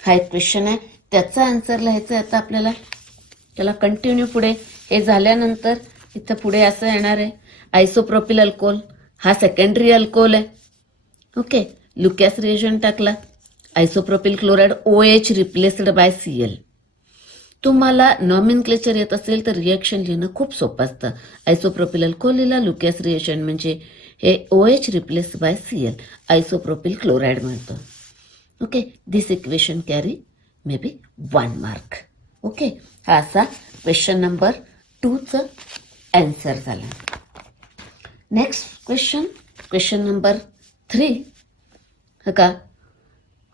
हा एक क्वेश्चन आहे, त्याचा आन्सर लिहायचा आहे आता आपल्याला. त्याला कंटिन्यू पुढे हे झाल्यानंतर इथं पुढे असं येणार आहे, आयसोप्रोपिल अल्कोहोल हा सेकंडरी अल्कोहोल आहे. ओके, लुकॅस रिएजंट टाकला, isopropyl chloride OH replaced by Cl. तुम्हाला नॉमिनक्लेचर येत असेल तर रिएक्शन लिहिणं खूप सोपं असतं. आयसोप्रोपिल अल्कोहोल लिहिला, लुकॅस रिएजंट म्हणजे हे OH replace by Cl, isopropyl chloride मिळतं. Okay, this equation carry may be 1 mark. Okay, हा असा क्वेश्चन नंबर 2चं ॲन्सर झाला. नेक्स्ट क्वेश्चन नंबर 3 का,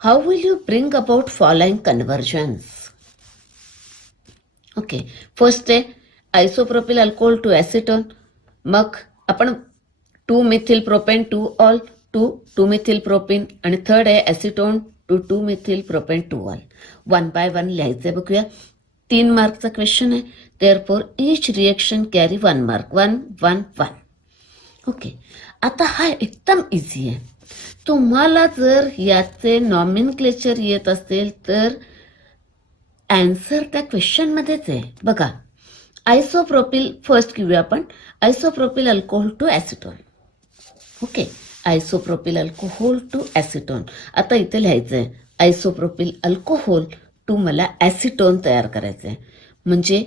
how will you bring about following conversions. Okay, first आहे आयसोप्रोपिल अल्कोहोल टू ॲसिटोन, मग आपण two methyl propane two ol to two methyl propane, आणि third आहे acetone to two methyl propane two ol. 1 by 1 लिहायचं आहे. बघूया, 3 मार्कचा क्वेश्चन आहे, therefore each reaction carry 1 mark. 1 1 1. Okay, आता हा एकदम इझी आहे. तुम्हाला जर याचे नॉमिनक्लेचर येत असेल तर ॲन्सर त्या क्वेश्चनमध्येच आहे. बघा, आयसोप्रोपिल फर्स्ट घेऊया आपण, isopropyl alcohol to acetone. Okay, isopropyl alcohol to acetone. आता इथे लिहायचं आहे आयसोप्रोपिल अल्कोहोल टू मला ॲसिटोन तयार करायचं आहे, म्हणजे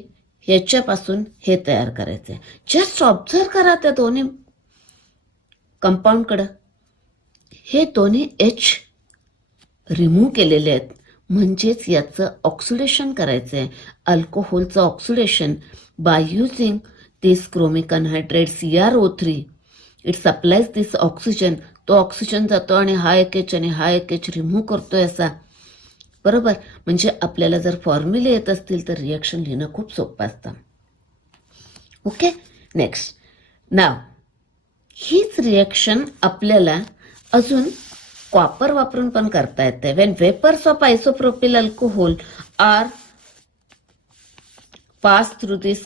ह्याच्यापासून हे तयार करायचं आहे. जस्ट ऑब्झर्व करा त्या दोन्ही कंपाऊंडकडं, हे दोन्ही H रिमूव्ह केलेले आहेत, म्हणजेच याचं ऑक्सिडेशन करायचं आहे. अल्कोहोलचं oxidation by using this chromic anhydride CrO3, it supplies this oxygen. तो ऑक्सिजन जातो आणि हा एक H आणि हा एक H रिमूव्ह करतोय असा, बरोबर. म्हणजे आपल्याला जर फॉर्म्युले येत असतील तर रिएक्शन लिहिणं खूप सोपं असतं. Okay, next. नाव हीच रिएक्शन आपल्याला अजून कॉपर वापरून पण करता येते. When vapours of isopropyl alcohol are pass through this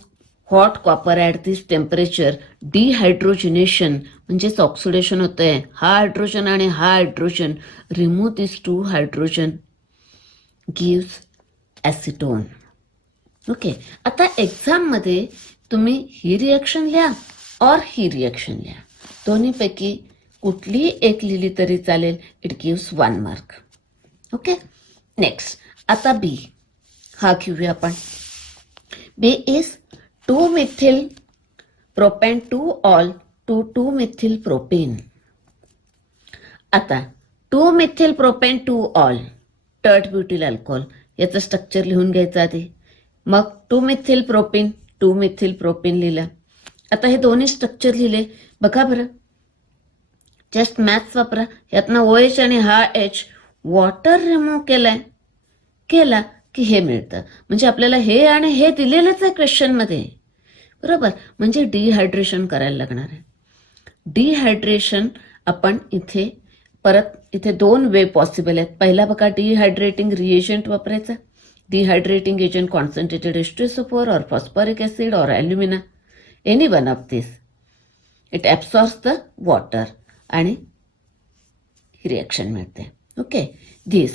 hot copper at this temperature, dehydrogenation म्हणजेच ऑक्सिडेशन होतं आहे. हा हायड्रोजन आणि हा hydrogen remove this 2 hydrogen gives acetone. Okay, आता एक्झाममध्ये तुम्ही ही रिएक्शन लिहा और ही रिएक्शन लिहा, दोन्हीपैकी कुठलीही एक लिहिली तरी चालेल. It gives 1 mark. Okay, next. आता बी हा घेऊया आपण. B is two methyl propane two ol to two methyl propane. आता two methyl propane two ol tert butyl alcohol, याचं स्ट्रक्चर लिहून घ्यायचं आधी. मग 2-मिथिल प्रोपेन 2-मिथिल प्रोपेन लिहिलं. आता हे दोन्ही स्ट्रक्चर लिहिले, बघा बरं, जस्ट मॅथ्स वापरा. यातनं OH आणि हा H वॉटर रिमूव्ह केला की हे मिळतं. म्हणजे आपल्याला हे आणि हे दिलेलंच आहे क्वेश्चनमध्ये, बरोबर. म्हणजे डिहायड्रेशन करायला लागणार आहे. डिहायड्रेशन आपण इथे परत इथे 2 वे पॉसिबल आहेत. पहिला बघा, डिहायड्रेटिंग रिएजंट वापरायचा. डिहायड्रेटिंग एजंट कॉन्सन्ट्रेटेड H2SO4 और फॉस्फोरिक ॲसिड और ॲल्युमिना, any one of this. It absorbs the water आणि ही रिएक्शन मिळते. ओके, दिस.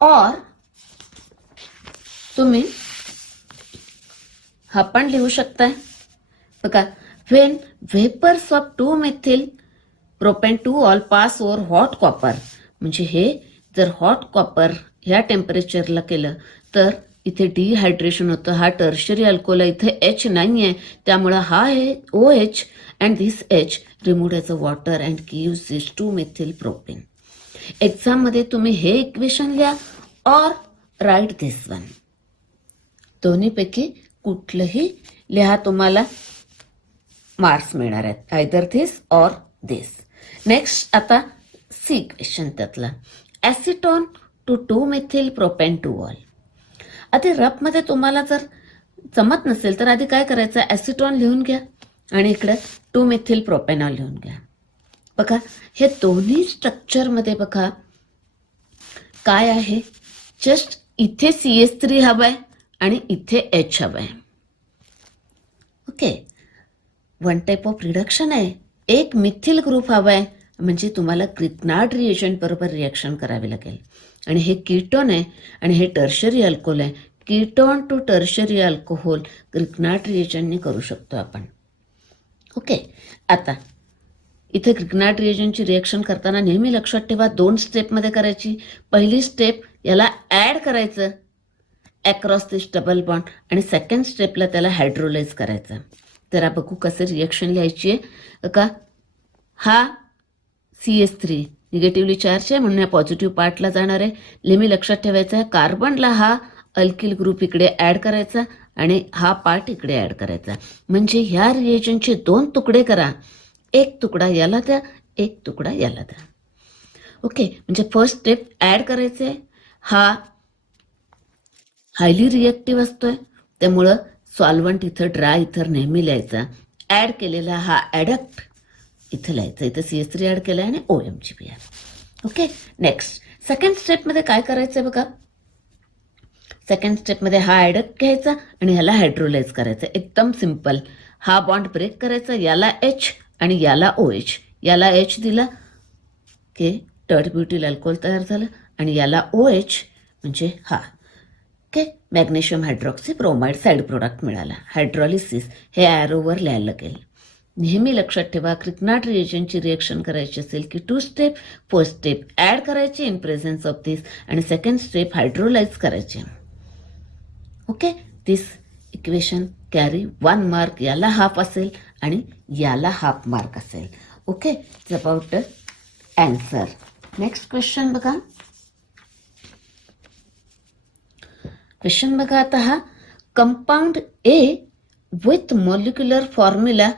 और तुम्ही हा पण लिहू शकताय. बघा, when vapours of two methyl propane two ol pass over hot copper, म्हणजे हे जर हॉट कॉपर ह्या टेम्परेचरला केलं तर इथे डिहायड्रेशन होतं. हा टर्शरी अल्कोहोल आहे, इथे H नाही आहे, त्यामुळं हा आहे OH and this H removed as a water and gives this two methyl propane. एक्झाममध्ये तुम्ही हे इक्वेशन लिहा और राईट दिस वन, दोन्हीपैकी कुठलंही लिहा, तुम्हाला मार्क्स मिळणार आहेत, either this or this. Next. आता सी क्वेश्चन त्यातला, acetone to two methyl propane two ol. आधी रफमध्ये तुम्हाला जर जमत नसेल तर आधी काय करायचं, ॲसिटोन लिहून घ्या आणि इकडं 2 मिथिल प्रोपेनॉल लिहून घ्या. बघा हे दोन्ही स्ट्रक्चरमध्ये बघा काय आहे, जस्ट इथे CH3 हवंय आणि इथे H हवंय. Okay, one type of reduction आहे. एक मिथिल ग्रुप हवाय म्हणजे तुम्हाला ग्रिग्नार्ड रिएजंट बरोबर रिॲक्शन करावी लागेल. आणि हे कीटोन आहे आणि हे टर्शरी अल्कोहोल आहे. Ketone to tertiary alcohol Grignard रिएजंटने करू शकतो आपण. ओके, आता इथे ग्रिग्नार्ड रिएजंटची रिॲक्शन करताना नेहमी लक्षात ठेवा 2 स्टेपमध्ये करायची. पहिली स्टेप याला ॲड करायचं अक्रॉस दिस डबल बॉन्ड आणि सेकंड स्टेपला त्याला हायड्रोलाइज करायचं. जरा बघू कसं रिॲक्शन लिहायची आहे का. हा CH3 निगेटिव्हली चार्ज आहे म्हणून या पॉझिटिव्ह पार्टला जाणार आहे. नेहमी लक्षात ठेवायचं आहे कार्बनला हा अल्किल ग्रुप इकडे ॲड करायचा आणि हा पार्ट इकडे ॲड करायचा. म्हणजे ह्या रिएजंटचे 2 तुकडे करा. एक तुकडा याला द्या, एक तुकडा याला द्या. ओके, म्हणजे फर्स्ट स्टेप ॲड करायचे. हा हायली रिएक्टिव्ह असतोय त्यामुळं सॉल्वंट इथं ड्राय इथर नेहमी लिहायचा. ॲड केलेला हा ॲडक्ट इथं लिहायचं. इथं CH3 ॲड केला आहे आणि OMGP आहे. ओके, नेक्स्ट सेकंड स्टेपमध्ये काय करायचं आहे बघा. सेकंड स्टेपमध्ये हा ॲडक्ट घ्यायचा आणि ह्याला हायड्रोलाइज करायचं. एकदम सिम्पल. हा बॉन्ड ब्रेक करायचा, याला H आणि याला OH. याला H दिला की टर्ड ब्युटील अल्कोहोल तयार झालं आणि याला OH म्हणजे हा okay magnesium hydroxy bromide side product मिळाला. हायड्रॉलिसिस हे ॲरोवर लिहायला लागेल. नेहमी लक्षात ठेवा ग्रिग्नार्ड रिएजंटची रिएक्शन करायची असेल की 2 स्टेप. फर्स्ट स्टेप ॲड करायची इन प्रेझेन्स ऑफ दिस आणि सेकंड स्टेप हायड्रोलाइज करायचे. Okay, this equation carry 1 mark. याला हाफ असेल आणि याला हाफ मार्क असेल. Okay, it's about the answer. Next question बघा. क्वेश्चन बघा आता हा. Compound A with molecular formula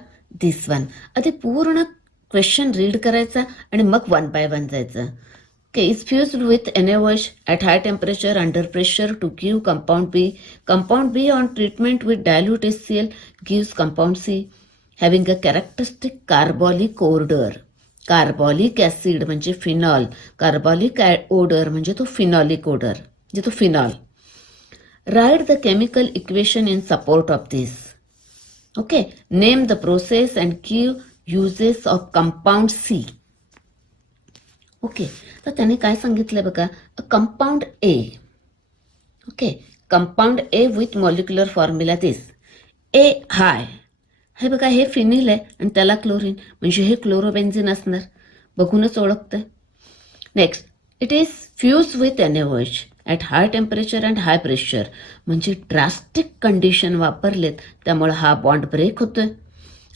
this one. आधी पूर्ण क्वेश्चन रीड करायचा आणि मग 1 by 1 जायचं. Okay, is fused with NaOH at high temperature under pressure to give compound B. Compound B on treatment with dilute HCl gives compound C having a characteristic carbolic odour. Carbolic acid म्हणजे phenol, carbolic odour म्हणजे तो phenolic odour म्हणजे तो phenol. Write the chemical equation in support of this. Okay, name the process and give uses of compound C. Okay, तर त्याने काय सांगितलं बघा. Compound A. Okay, compound A with molecular formula this. A हाय हे बघा, हे फिनिल आहे आणि त्याला क्लोरीन म्हणजे हे क्लोरोबेन्झिन असणार. बघूनच ओळखतंय. Next, it is fuse with NaOH at high temperature and high pressure म्हणजे ड्रास्टिक कंडिशन वापरलेत त्यामुळे हा बॉन्ड ब्रेक होतोय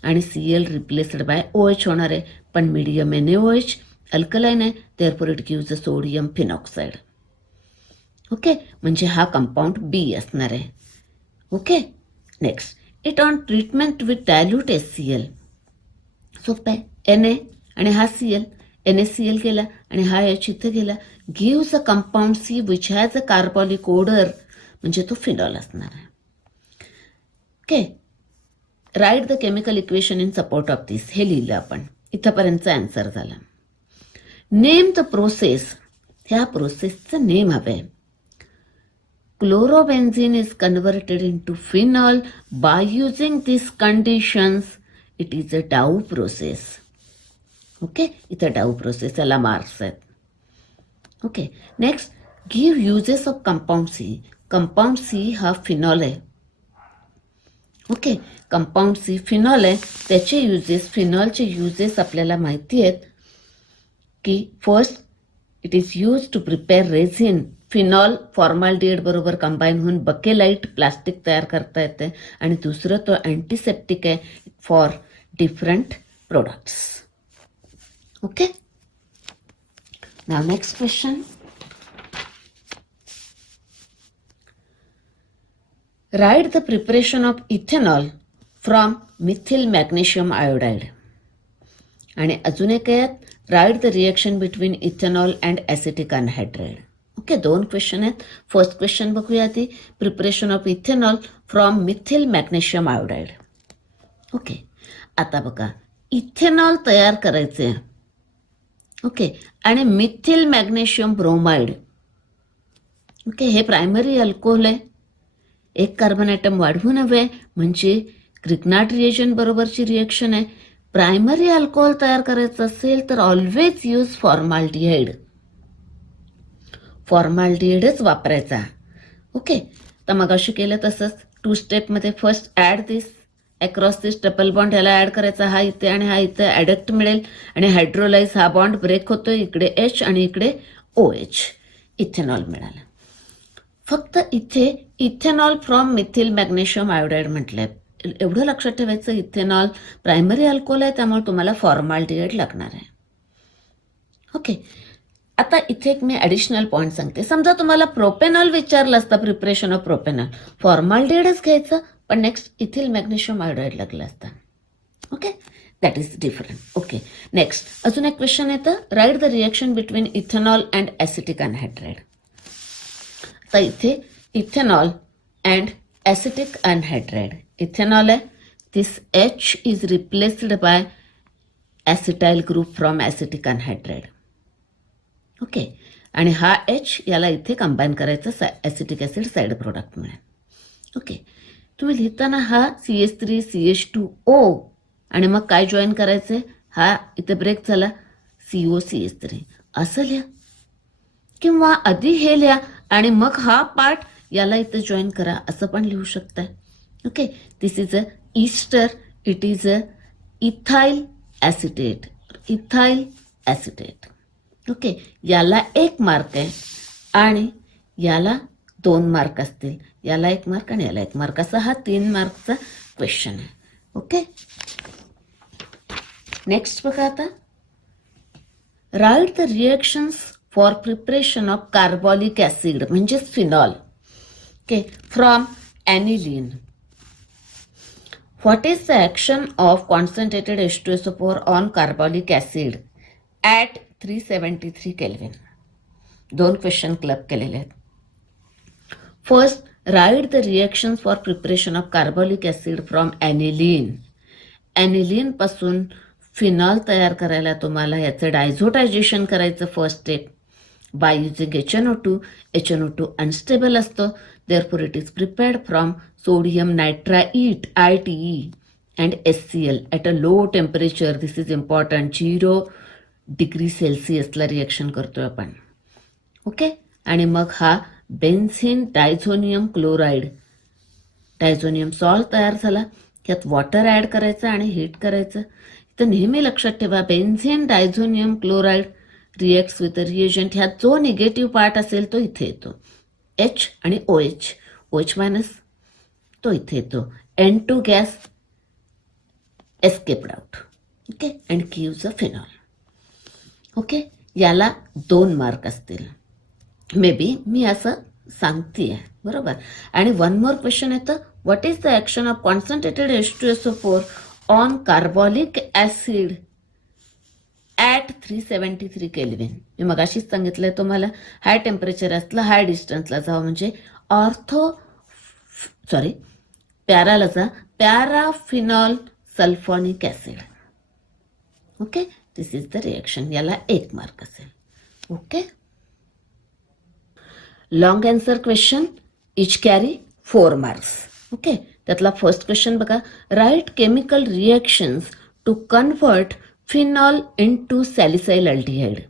आणि Cl रिप्लेस्ड बाय OH होणार आहे. पण मीडियम NaOH अल्कलाईन आहे, therefore it gives a sodium phenoxide. Okay, म्हणजे हा कंपाऊंड B असणार आहे. Okay, next, it on treatment with dilute HCl. सोपं आहे. Na आणि हा Cl, NaCl गेला आणि हा H इथं गेला. Gives a compound C which has a carbolic odour म्हणजे तो फिनॉल असणार आहे. Okay, right the chemical equation in support of this. हे लिहिलं आपण. इथंपर्यंतचा आन्सर झाला. Name the process. ह्या प्रोसेसचं नेम हवंय. Chlorobenzene is converted into phenol by using these conditions. It is a Dow process. Okay, इथं डाऊ प्रोसेस याला मार्क्स आहेत. Okay, next, give uses of compound C. Compound C हा phenol आहे. Okay, compound C phenol आहे. त्याचे uses, फिनॉलचे uses आपल्याला माहिती आहेत की first it is use to prepare resin. Phenol formaldehyde बरोबर कंबाईन होऊन बकेलाईट प्लास्टिक तयार करता येते आणि दुसरं तो अँटीसेप्टिक आहे फॉर डिफरंट प्रोडक्ट्स. ओके, नाव next question. Write the preparation of ethanol from methyl magnesium iodide. आणि अजून एक आहे, right the reaction between ethanol and acetic anhydride. Okay, 2 question आहेत. फर्स्ट क्वेश्चन बघूया आधी. Preparation of ethanol from methyl magnesium iodide. Okay, आता बघा, ethanol तयार करायचे, ओके, आणि मिथिल मॅग्नेशियम ब्रोमाइड, ओके, हे प्रायमरी अल्कोहोल आहे. एक कार्बन ॲटम वाढवून हवे म्हणजे ग्रिग्नार्ड रिएजंट बरोबरची रिएक्शन आहे. प्रायमरी अल्कोहोल तयार करायचं असेल तर ऑलवेज यूज फॉर्माल्डिहाइड. फॉर्माल्डिहाइडच वापरायचा. ओके, तर मग अशी केलं तसंच 2 स्टेपमध्ये first add this across this double bond, ह्याला ॲड करायचा, हा इथे आणि हा इथे ॲडक्ट मिळेल आणि हायड्रोलाइज, हा बॉन्ड ब्रेक होतोय, इकडे एच आणि इकडे OH, इथेनॉल मिळालं. फक्त इथे ethanol from methyl magnesium iodide म्हटलंय. एवढं लक्षात ठेवायचं, इथेनॉल प्रायमरी अल्कोहोल आहे त्यामुळे तुम्हाला फॉर्माल्डिहाइड लागणार आहे. ओके, आता इथे एक मी ॲडिशनल पॉईंट सांगते. समजा तुम्हाला प्रोपेनॉल विचारलं असतं, प्रिपरेशन ऑफ प्रोपेनॉल, फॉर्माल्डिहाइडच घ्यायचं पण नेक्स्ट इथिल मॅग्नेशियम आयोडाईड लागलं असतं. Okay, that is different. Okay, next अजून एक क्वेश्चन येतं, right the reaction between ethanol and acetic anhydride. तर इथे ethanol and acetic anhydride, ethanol आहे, this H is replaced by acetyl group from acetic anhydride. Okay, आणि हा H याला इथे कंबाईन करायचं, ॲसिटिक ॲसिड साईड प्रोडक्ट मिळेल. ओके, तुम्ही लिहिताना हा CH3 CH2O आणि मग काय जॉईन करायचं, हा इथे ब्रेक झाला COCH3 असं लिहा, किंवा आधी हे लिहा आणि मग हा पार्ट याला इथे जॉईन करा असं पण लिहू शकताय. Okay, this is a Easter, it is a ethyl acetate, ethyl acetate. Okay, याला 1 मार्क आहे आणि याला 2 मार्क असतील, याला 1 मार्क आणि याला 1 मार्क, असा हा 3 मार्कचा क्वेश्चन आहे. ओके, नेक्स्ट बघा आता, right the reactions for preparation of carbolic acid म्हणजेच phenol, okay, from aniline. What is the action of concentrated H2SO4 on carbolic acid at 373 kelvin. 2 question club केलेले आहेत. First, right the reactions for preparation of carbolic acid from aniline. Aniline पासून phenol तयार करायला तुम्हाला याचं diazotization करायचं first step by using HNO2. HNO2 unstable असतं, therefore it is prepared from sodium nitrite ITE and HCl at a low temperature. This is important, 0 degree सेल्सिअसला reaction करतोय आपण. ओके, आणि मग हा benzene diazonium chloride, diazonium salt तयार झाला, यात वॉटर ॲड करायचं आणि हीट करायचं. तर नेहमी लक्षात ठेवा, benzene diazonium chloride reacts with reagent, ह्यात जो निगेटिव्ह पार्ट असेल तो इथे येतो, H आणि OH मायनस तो इथे येतो, N2 gas escaped out. Okay, and gives a phenol. Okay, याला 2 मार्क असतील, मे बी मी असं सांगते, बरोबर. आणि 1 मोर क्वेश्चन येतं, what is the action of concentrated H2SO4 on carbolic acid at 373 kelvin. मी मगाशीच सांगितलंय तुम्हाला, हाय टेम्परेचर असलं हाय डिस्टन्सला जावं म्हणजे पॅराला जा, paraphenol sulphonic acid. Okay, this is the reaction, याला 1 मार्क असेल. Okay, long answer question each carry 4 marks. Okay, त्यातला फर्स्ट क्वेश्चन बघा, right chemical reactions to convert phenol into salicyl aldehyde.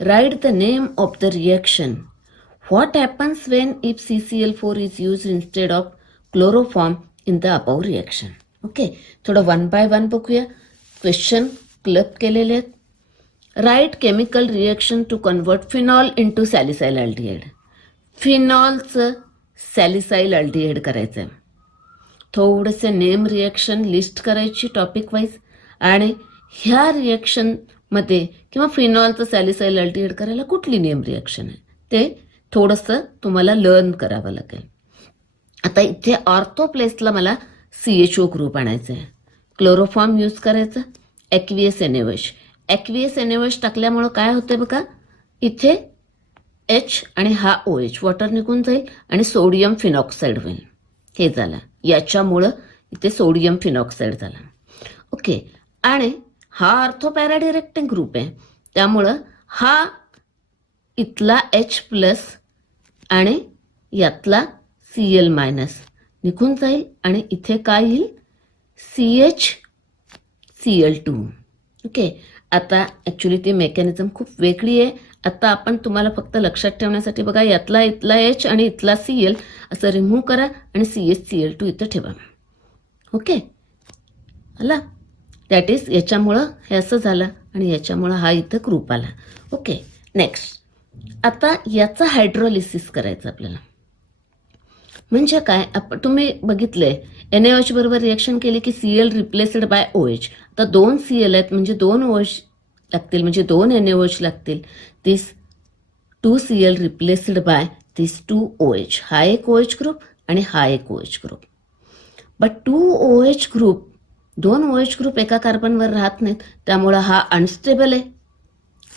Right the name of the reaction. What happens when if CCl4 is use instead of chloroform in the above reaction. Okay, थोडं 1 by 1 बघूया. Question club केलेले आहेत. Right chemical reaction to convert phenol into salicyl aldehyde. फिनॉलचं salicyl aldehyde करायचं आहे. थोडेसे name reaction list करायची topic wise, आणि ह्या रिएक्शनमध्ये किंवा फिनॉलचं सॅलिसाइल अल्डिहाइड करायला कुठली नेम रिएक्शन आहे ते थोडंसं तुम्हाला लर्न करावं लागेल. आता इथे ऑर्थो प्लेसला मला CHO ग्रुप आणायचं आहे, क्लोरोफॉर्म यूज करायचं, ॲक्वियस NaOH. ॲक्वियस NaOH टाकल्यामुळं काय होतं बघा, इथे H आणि हा OH वॉटर निघून जाईल आणि सोडियम फिनॉक्साईड होईल. हे झालं, याच्यामुळं इथे सोडियम फिनॉक्साईड झाला. ओके, आणि हा ऑर्थोपॅराडिरेक्टिंग ग्रुप आहे, त्यामुळं हा इथला H प्लस आणि यातला Cl मायनस निघून जाईल आणि इथे काय येईल, CHCl2. ओके, आता ॲक्च्युली ती मेकॅनिझम खूप वेगळी आहे. आता आपण तुम्हाला फक्त लक्षात ठेवण्यासाठी बघा, यातला इथला H आणि इथला Cl असं रिमूव्ह करा आणि CHCl2 इथं ठेवा. ओके, आला, दॅट इज याच्यामुळं हे असं झालं आणि याच्यामुळं हा इथं ग्रुप आला. ओके, नेक्स्ट आता याचा हायड्रोलिसिस करायचं आपल्याला. म्हणजे काय, तुम्ही बघितलंय NaOH बरोबर रिएक्शन केली की Cl रिप्लेस्ड बाय OH. आता 2 Cl आहेत म्हणजे 2 OH लागतील, म्हणजे 2 NaOH लागतील. दिस 2 Cl replaced by this 2 OH. हा एक OH ग्रुप आणि हा एक OH group. But 2 OH group, 2 OH group एका कार्बनवर राहत नाहीत, त्यामुळं हा अनस्टेबल आहे.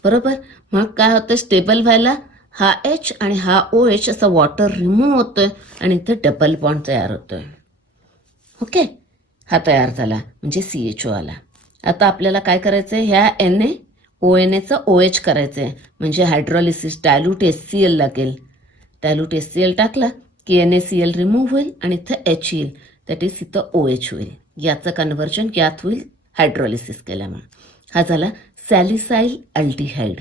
बरोबर, मग काय होतं, स्टेबल व्हायला हा H आणि हा OH असा वॉटर रिमूव्ह होतोय आणि इथे डबल बॉन्ड तयार होतोय. ओके, हा तयार झाला म्हणजे CHO आला. आता आपल्याला काय करायचं आहे, ह्या NaONaचं OH करायचं आहे, म्हणजे हायड्रोलिसिस डायल्यूट HCl लागेल. डायल्यूट HCl टाकला की NaCl रिमूव्ह होईल आणि इथं H येईल, दॅट इज इथं OH होईल. याचं कन्व्हर्जन यात होईल हायड्रोलिसिस केल्यामुळे. हा झाला सॅलिसाइल अल्डिहाइड.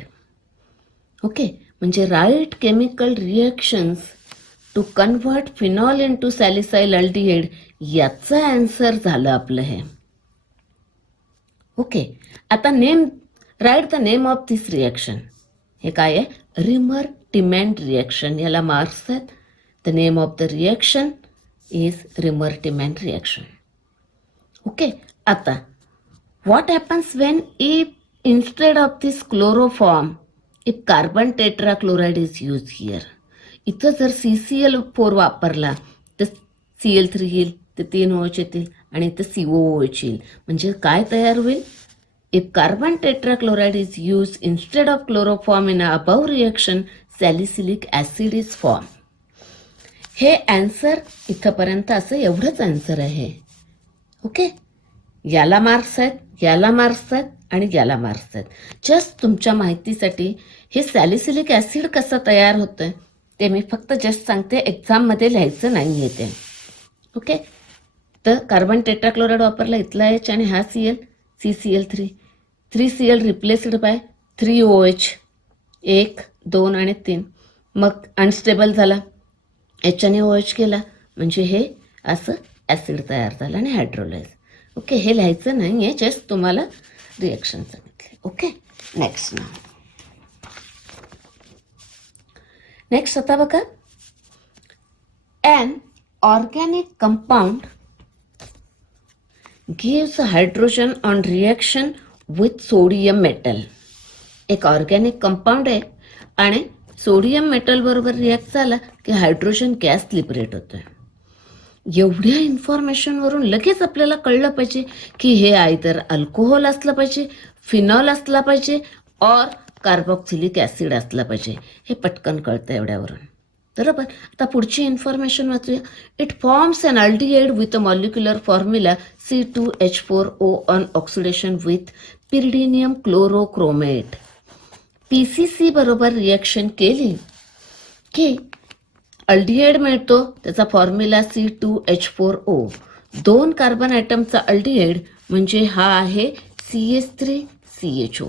ओके, म्हणजे right chemical reactions to convert phenol into salicyl aldehyde, याचं आन्सर झालं आपलं हे. ओके, आता right the name of this reaction. हे काय आहे, रिमर टिमॅन्ड रिएक्शन. याला मार्क्स आहेत. The name of the reaction is Reimer Tiemann reaction. Okay, आता what happens when if instead of this chloroform if carbon tetrachloride is used here. इथं जर CCl4 वापरला तर Cl3 येईल, ते 3 OH येतील आणि इथं COOH येईल. म्हणजे काय तयार होईल, if carbon tetrachloride is used instead of chloroform in above reaction salicylic acid is formed. हे आन्सर इथंपर्यंत असं एवढंच आन्सर आहे. ओके, याला मार्क्स आहेत, याला मार्क्स आहेत आणि याला मार्क्स आहेत. जस्ट तुमच्या माहितीसाठी हे सॅलिसिलिक ॲसिड कसं तयार होतं ते मी फक्त जस्ट सांगते, एक्झाममध्ये लिहायचं नाही आहे ते. ओके, तर कार्बन टेट्राक्लोराईड वापरला, इथला H आणि हा Cl, CCl3. 3 Cl replaced by 3 OH, 1, 2 आणि 3. मग अनस्टेबल झाला, H आणि OH केला, म्हणजे हे असं ॲसिड तयार झालं आणि हायड्रोलाइज. ओके, हे लिहायचं नाही आहे, जस्ट तुम्हाला रिएक्शन सांगितले. ओके, नेक्स्ट नेक्स्ट आता बघा, an organic compound gives hydrogen on reaction with sodium metal. एक ऑर्गॅनिक कंपाऊंड आहे आणि सोडियम मेटल बरोबर रिॲक्ट झाला की हायड्रोजन गॅस लिबरेट होतोय. एवढ्या इन्फॉर्मेशनवरून लगेच आपल्याला कळलं पाहिजे की हे आयदर अल्कोहोल असलं पाहिजे, फिनॉल असला पाहिजे और कार्बोक्सिलिक ॲसिड असला पाहिजे. हे पटकन कळतं एवढ्यावरून. बरोबर, आता पुढची इन्फॉर्मेशन वाचूया. It forms an aldehyde with a molecular formula C2H4O on oxidation with pyridinium chlorochromate. PCC बरोबर रिॲक्शन केली की अल्डिहाइड मिळतो, त्याचा फॉर्म्युला C2H4O. 2 कार्बन ॲटमचा अल्डिहाइड म्हणजे हा आहे CH3CHO.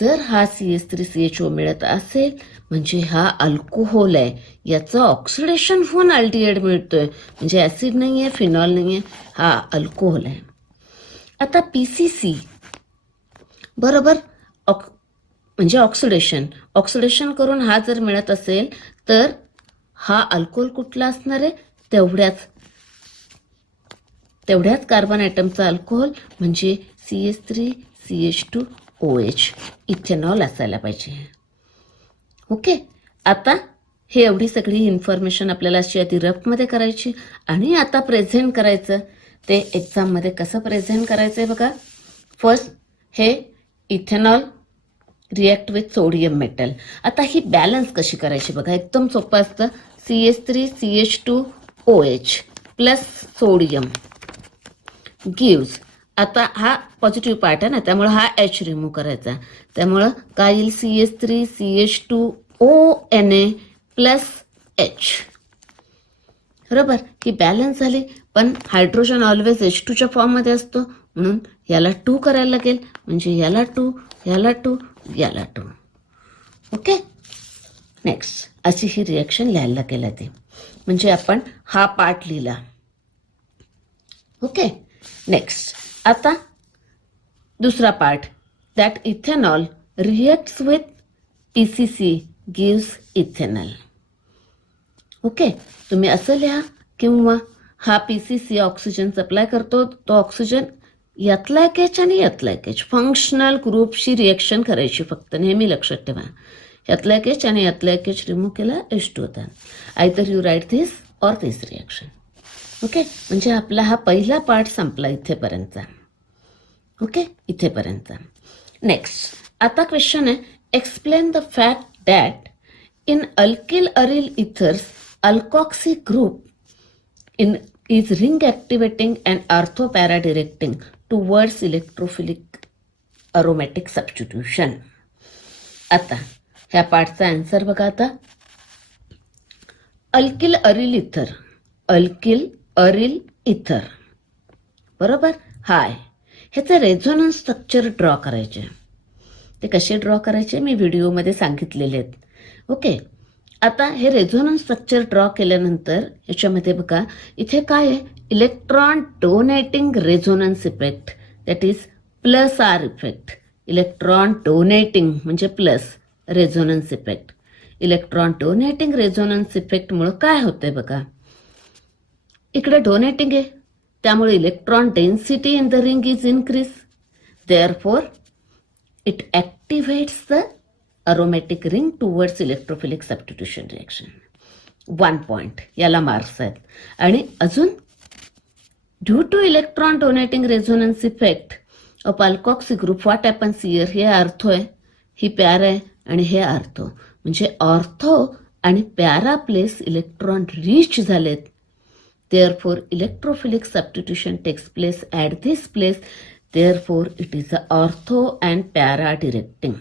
जर हा CH3CHO मिळत असेल म्हणजे हा अल्कोहोल आहे, याचं ऑक्सिडेशन होऊन अल्डिहाइड मिळतोय, म्हणजे ॲसिड नाही आहे, फिनॉल नाही आहे, हा अल्कोहोल आहे. आता PCC बरोबर म्हणजे ऑक्सिडेशन करून हा जर मिळत असेल तर हा अल्कोहोल कुठला असणार आहे, तेवढ्याच कार्बन ॲटमचा अल्कोहोल म्हणजे CH3CH2OH, इथेनॉल असायला पाहिजे. ओके, आता हे एवढी सगळी इन्फॉर्मेशन आपल्याला अशी आधी रफमध्ये करायची आणि आता प्रेझेंट करायचं. ते एक्झाममध्ये कसं प्रेझेंट करायचं आहे बघा. फर्स्ट हे ethanol react with sodium metal. आता ही बॅलन्स कशी करायची बघा, एकदम सोपं असतं. CH3CH2OH प्लस सोडियम गिव्स आता हा पॉझिटिव्ह पार्ट आहे ना, त्यामुळे हा एच रिमूव्ह करायचा. त्यामुळं काय येईल, CH3 CH2ONA प्लस एच. बरोबर, ही बॅलन्स झाली. पण हायड्रोजन ऑलवेज H2च्या फॉर्ममध्ये असतो, म्हणून याला 2 करायला लागेल. म्हणजे याला 2, याला 2, याला 2. ओके, नेक्स्ट अशी ही रिॲक्शन लिहायला लागेल ती. म्हणजे आपण हा पार्ट लिहिला. ओके, नेक्स्ट आता दुसरा part, that ethanol reacts with PCC gives ethanol. Okay, तुम्ही असं लिहा, किंवा हा PCC ऑक्सिजन सप्लाय करतो, तो ऑक्सिजन यातला एक एच आणि यातला एक एच, फंक्शनल ग्रुपशी रिएक्शन करायची, फक्त नेहमी लक्षात ठेवा. यातला एक एच आणि यातला एक एच रिमूव्ह केला, H2 होता. Either you write this or this reaction. Okay, म्हणजे आपला हा पहिला पार्ट संपला इथेपर्यंतचा. ओके, इथेपर्यंत. नेक्स्ट आता क्वेश्चन आहे, explain the fact that in alkyl aryl ethers alkoxy group is ring activating and orthopara directing towards electrophilic aromatic substitution. आता ह्या पार्टचा आन्सर बघा. आता अल्किल अरिल इथर, अल्किल अरिल इथर, बरोबर, हाय. ह्याचे रेझोनन्स स्ट्रक्चर ड्रॉ करायचे. ते कसे ड्रॉ करायचे मी व्हिडिओमध्ये सांगितलेले आहेत. ओके, आता हे रेझोनन्स स्ट्रक्चर ड्रॉ केल्यानंतर याच्यामध्ये बघा, इथे काय आहे, electron donating resonance effect, that is plus R effect. Electron donating म्हणजे plus resonance effect. Electron donating resonance इफेक्टमुळे काय होतंय बघा, इकडे डोनेटिंग आहे, त्यामुळे electron density in the ring is increase. Therefore it activates the aromatic ring towards electrophilic substitution reaction. 1 point, याला marks आहेत. आणि अजून due to electron donating resonance effect of alkoxy group, what happens here, हे ortho आहे, ही पॅर आहे, आणि हे ortho. म्हणजे ऑर्थो आणि पॅरा प्लेस इलेक्ट्रॉन रिच झालेत. Therefore electrophilic substitution takes place at this place. Therefore it is a ortho and para directing.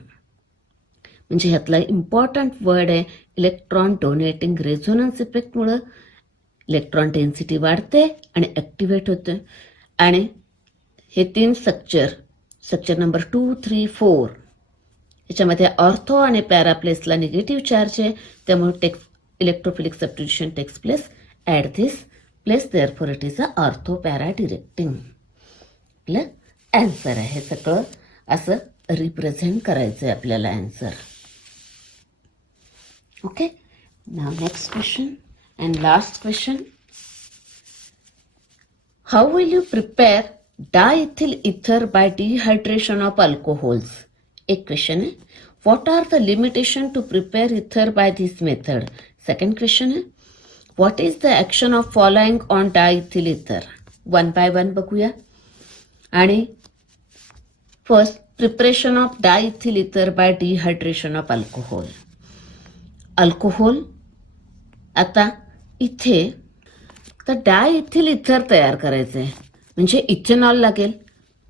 म्हणजे ह्यातला इम्पॉर्टंट वर्ड आहे इलेक्ट्रॉन डोनेटिंग रेझोनन्स इफेक्टमुळं इलेक्ट्रॉन डेन्सिटी वाढते आणि ॲक्टिव्हेट होते. आणि हे 3 स्ट्रक्चर नंबर 2, 3, 4 याच्यामध्ये ऑर्थो आणि पॅरा प्लेसला निगेटिव्ह चार्ज आहे, त्यामुळे electrophilic substitution takes place at this place. Therefore it is a ortho para directing. आपलं ॲन्सर आहे. हे सगळं असं रिप्रेझेंट करायचं आहे आपल्याला ॲन्सर. ओके, नाव next question and last question. How will you prepare diethyl ether by dehydration of alcohols. एक क्वेश्चन आहे, what are the limitation to prepare ether by this method. Second question आहे, what is the action of following on diethyl इथर. 1 by 1 बघूया. आणि first, preparation of diethyl ether by dehydration of alcohol. Alcohol, आता इथे तर डायइथिल इथर तयार करायचं आहे, म्हणजे इथेनॉल लागेल.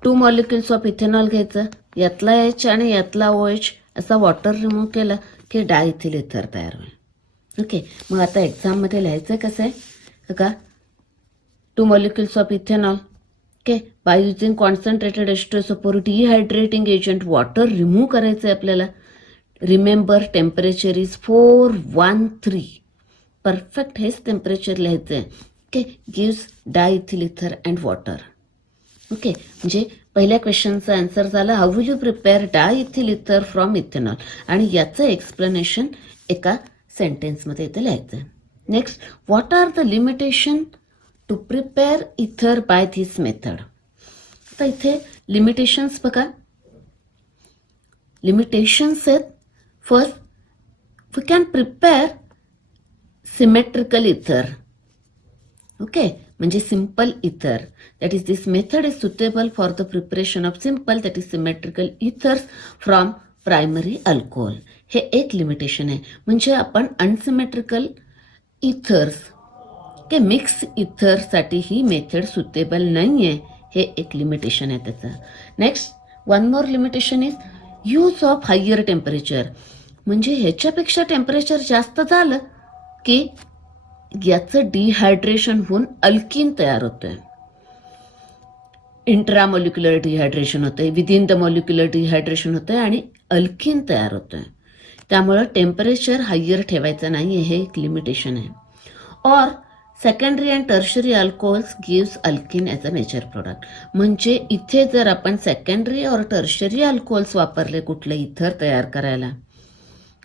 2 मॉलिक्युल्स ऑफ इथेनॉल घ्यायचं, यातला एच आणि यातला OH असा वॉटर रिमूव्ह केला की डायइथिल इथर तयार होईल. ओके, मग आता एक्झाममध्ये लिहायचं आहे कसं आहे का, 2 molecules of ethanol, okay, by using concentrated H2SO for डिहायड्रेटिंग agent, water remove करायचं आहे आपल्याला. Remember temperature is 413. परफेक्ट हेच टेम्परेचर लिहायचं आहे. ओके, गिव्स डायइथिल इथर अँड वॉटर. ओके, म्हणजे पहिल्या क्वेश्चनचा आन्सर झाला, how will you prepare diethyl इथर फ्रॉम इथेनॉल, आणि याचं एक्सप्लेनेशन एका सेंटेन्समध्ये इथे लिहायचं आहे. Next, what are the limitation to prepare ether by this method. आता इथे लिमिटेशन्स बघा, लिमिटेशन्स आहेत. First, we can prepare symmetrical ether. Okay, म्हणजे simple ether, that is this method is suitable for the preparation of simple that is symmetrical ethers from primary alcohol. हे एक limitation आहे. म्हणजे आपण अनसिमेट्रिकल इथर्स, ओके, मिक्स इथरसाठी ही method suitable नाही आहे, हे एक लिमिटेशन आहे त्याचं. Next one more limitation is use of higher temperature. म्हणजे ह्याच्यापेक्षा टेम्परेचर जास्त झालं की याचं डिहायड्रेशन होऊन अल्किन तयार होतंय. इंट्रामॉलिक्युलर डिहायड्रेशन होतंय, विदिन द मॉलिक्युलर डिहायड्रेशन होतंय आणि अल्किन तयार होतंय. त्यामुळं टेम्परेचर हायर ठेवायचं नाही, हे एक लिमिटेशन आहे. और secondary and tertiary alcohols gives alkene as a nature product. म्हणजे इथे जर आपण सेकंडरी और टर्शरी अल्कोहोल्स वापरले कुठलं इथर तयार करायला,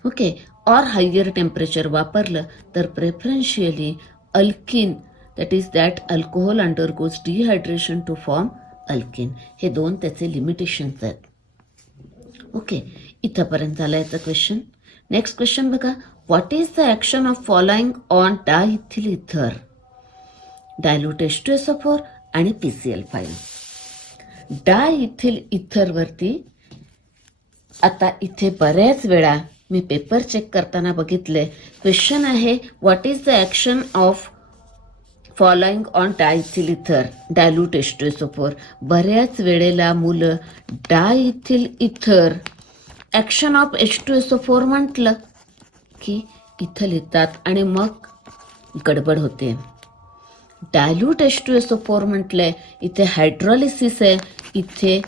ओके, और हायर टेम्परेचर वापरलं तर preferentially alkene, that is that alcohol undergoes dehydration to form alkene. हे दोन त्याचे लिमिटेशन्स आहेत. ओके, इथंपर्यंत झालं याचं क्वेश्चन. नेक्स्ट क्वेश्चन बघा. What is the action of following on diethyl ether, dilute H2SO4 आणि PCl5. डायइथिल इथरवरती आता इथे बऱ्याच वेळा मी पेपर चेक करताना बघितले, क्वेश्चन आहे what is the action of following on diethyl ether, dilute H2SO4. बऱ्याच वेळेला मुलं डायइथिल इथर ॲक्शन ऑफ H2SO4 म्हटलं की इथं लिहितात आणि मग गडबड होते. डायल्यूट H2SO4 म्हटलंय, इथे हायड्रॉलिसिस आहे, इथे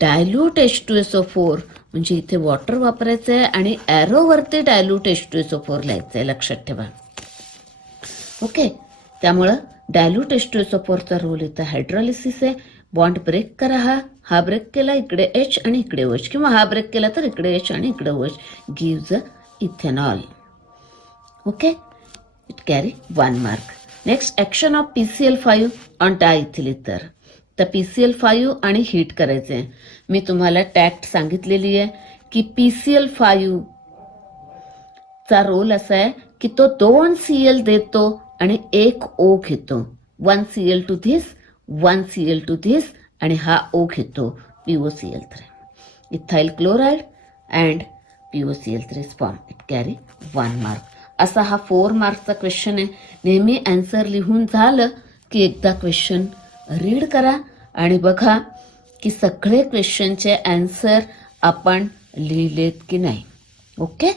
डायल्यूट H2SO4 म्हणजे इथे वॉटर वापरायचं आहे आणि ॲरोवरती डायल्यूट H2SO4 लिहायचं आहे, लक्षात ठेवा. ओके, त्यामुळं डायल्यूट H2SO4चा रोल इथं हायड्रॉलिसिस आहे. बॉन्ड ब्रेक करा, हा ब्रेक केला, इकडे H आणि इकडे OH, किंवा हा ब्रेक केला तर इकडे H आणि इकडे OH, gives a ethanol. Okay, it carry 1 mark. Next action of PCl5 on diethyl ether. तर PCl5 आणि हीट करायचे. मी तुम्हाला टॅक्ट सांगितलेली आहे की PCl5 चा रोल असा आहे की तो 2 Cl देतो आणि 1 O घेतो. 1 Cl to this, 1 Cl to this, आणि हा O घेतो POCl3. Ethyl chloride and POCl3 form. It carry 1 mark. असा हा 4 मार्क्सचा क्वेश्चन आहे. नेहमी ॲन्सर लिहून झालं की एकदा क्वेश्चन रीड करा आणि बघा की सगळे क्वेश्चनचे ॲन्सर आपण लिहिलेत की नाही. ओके.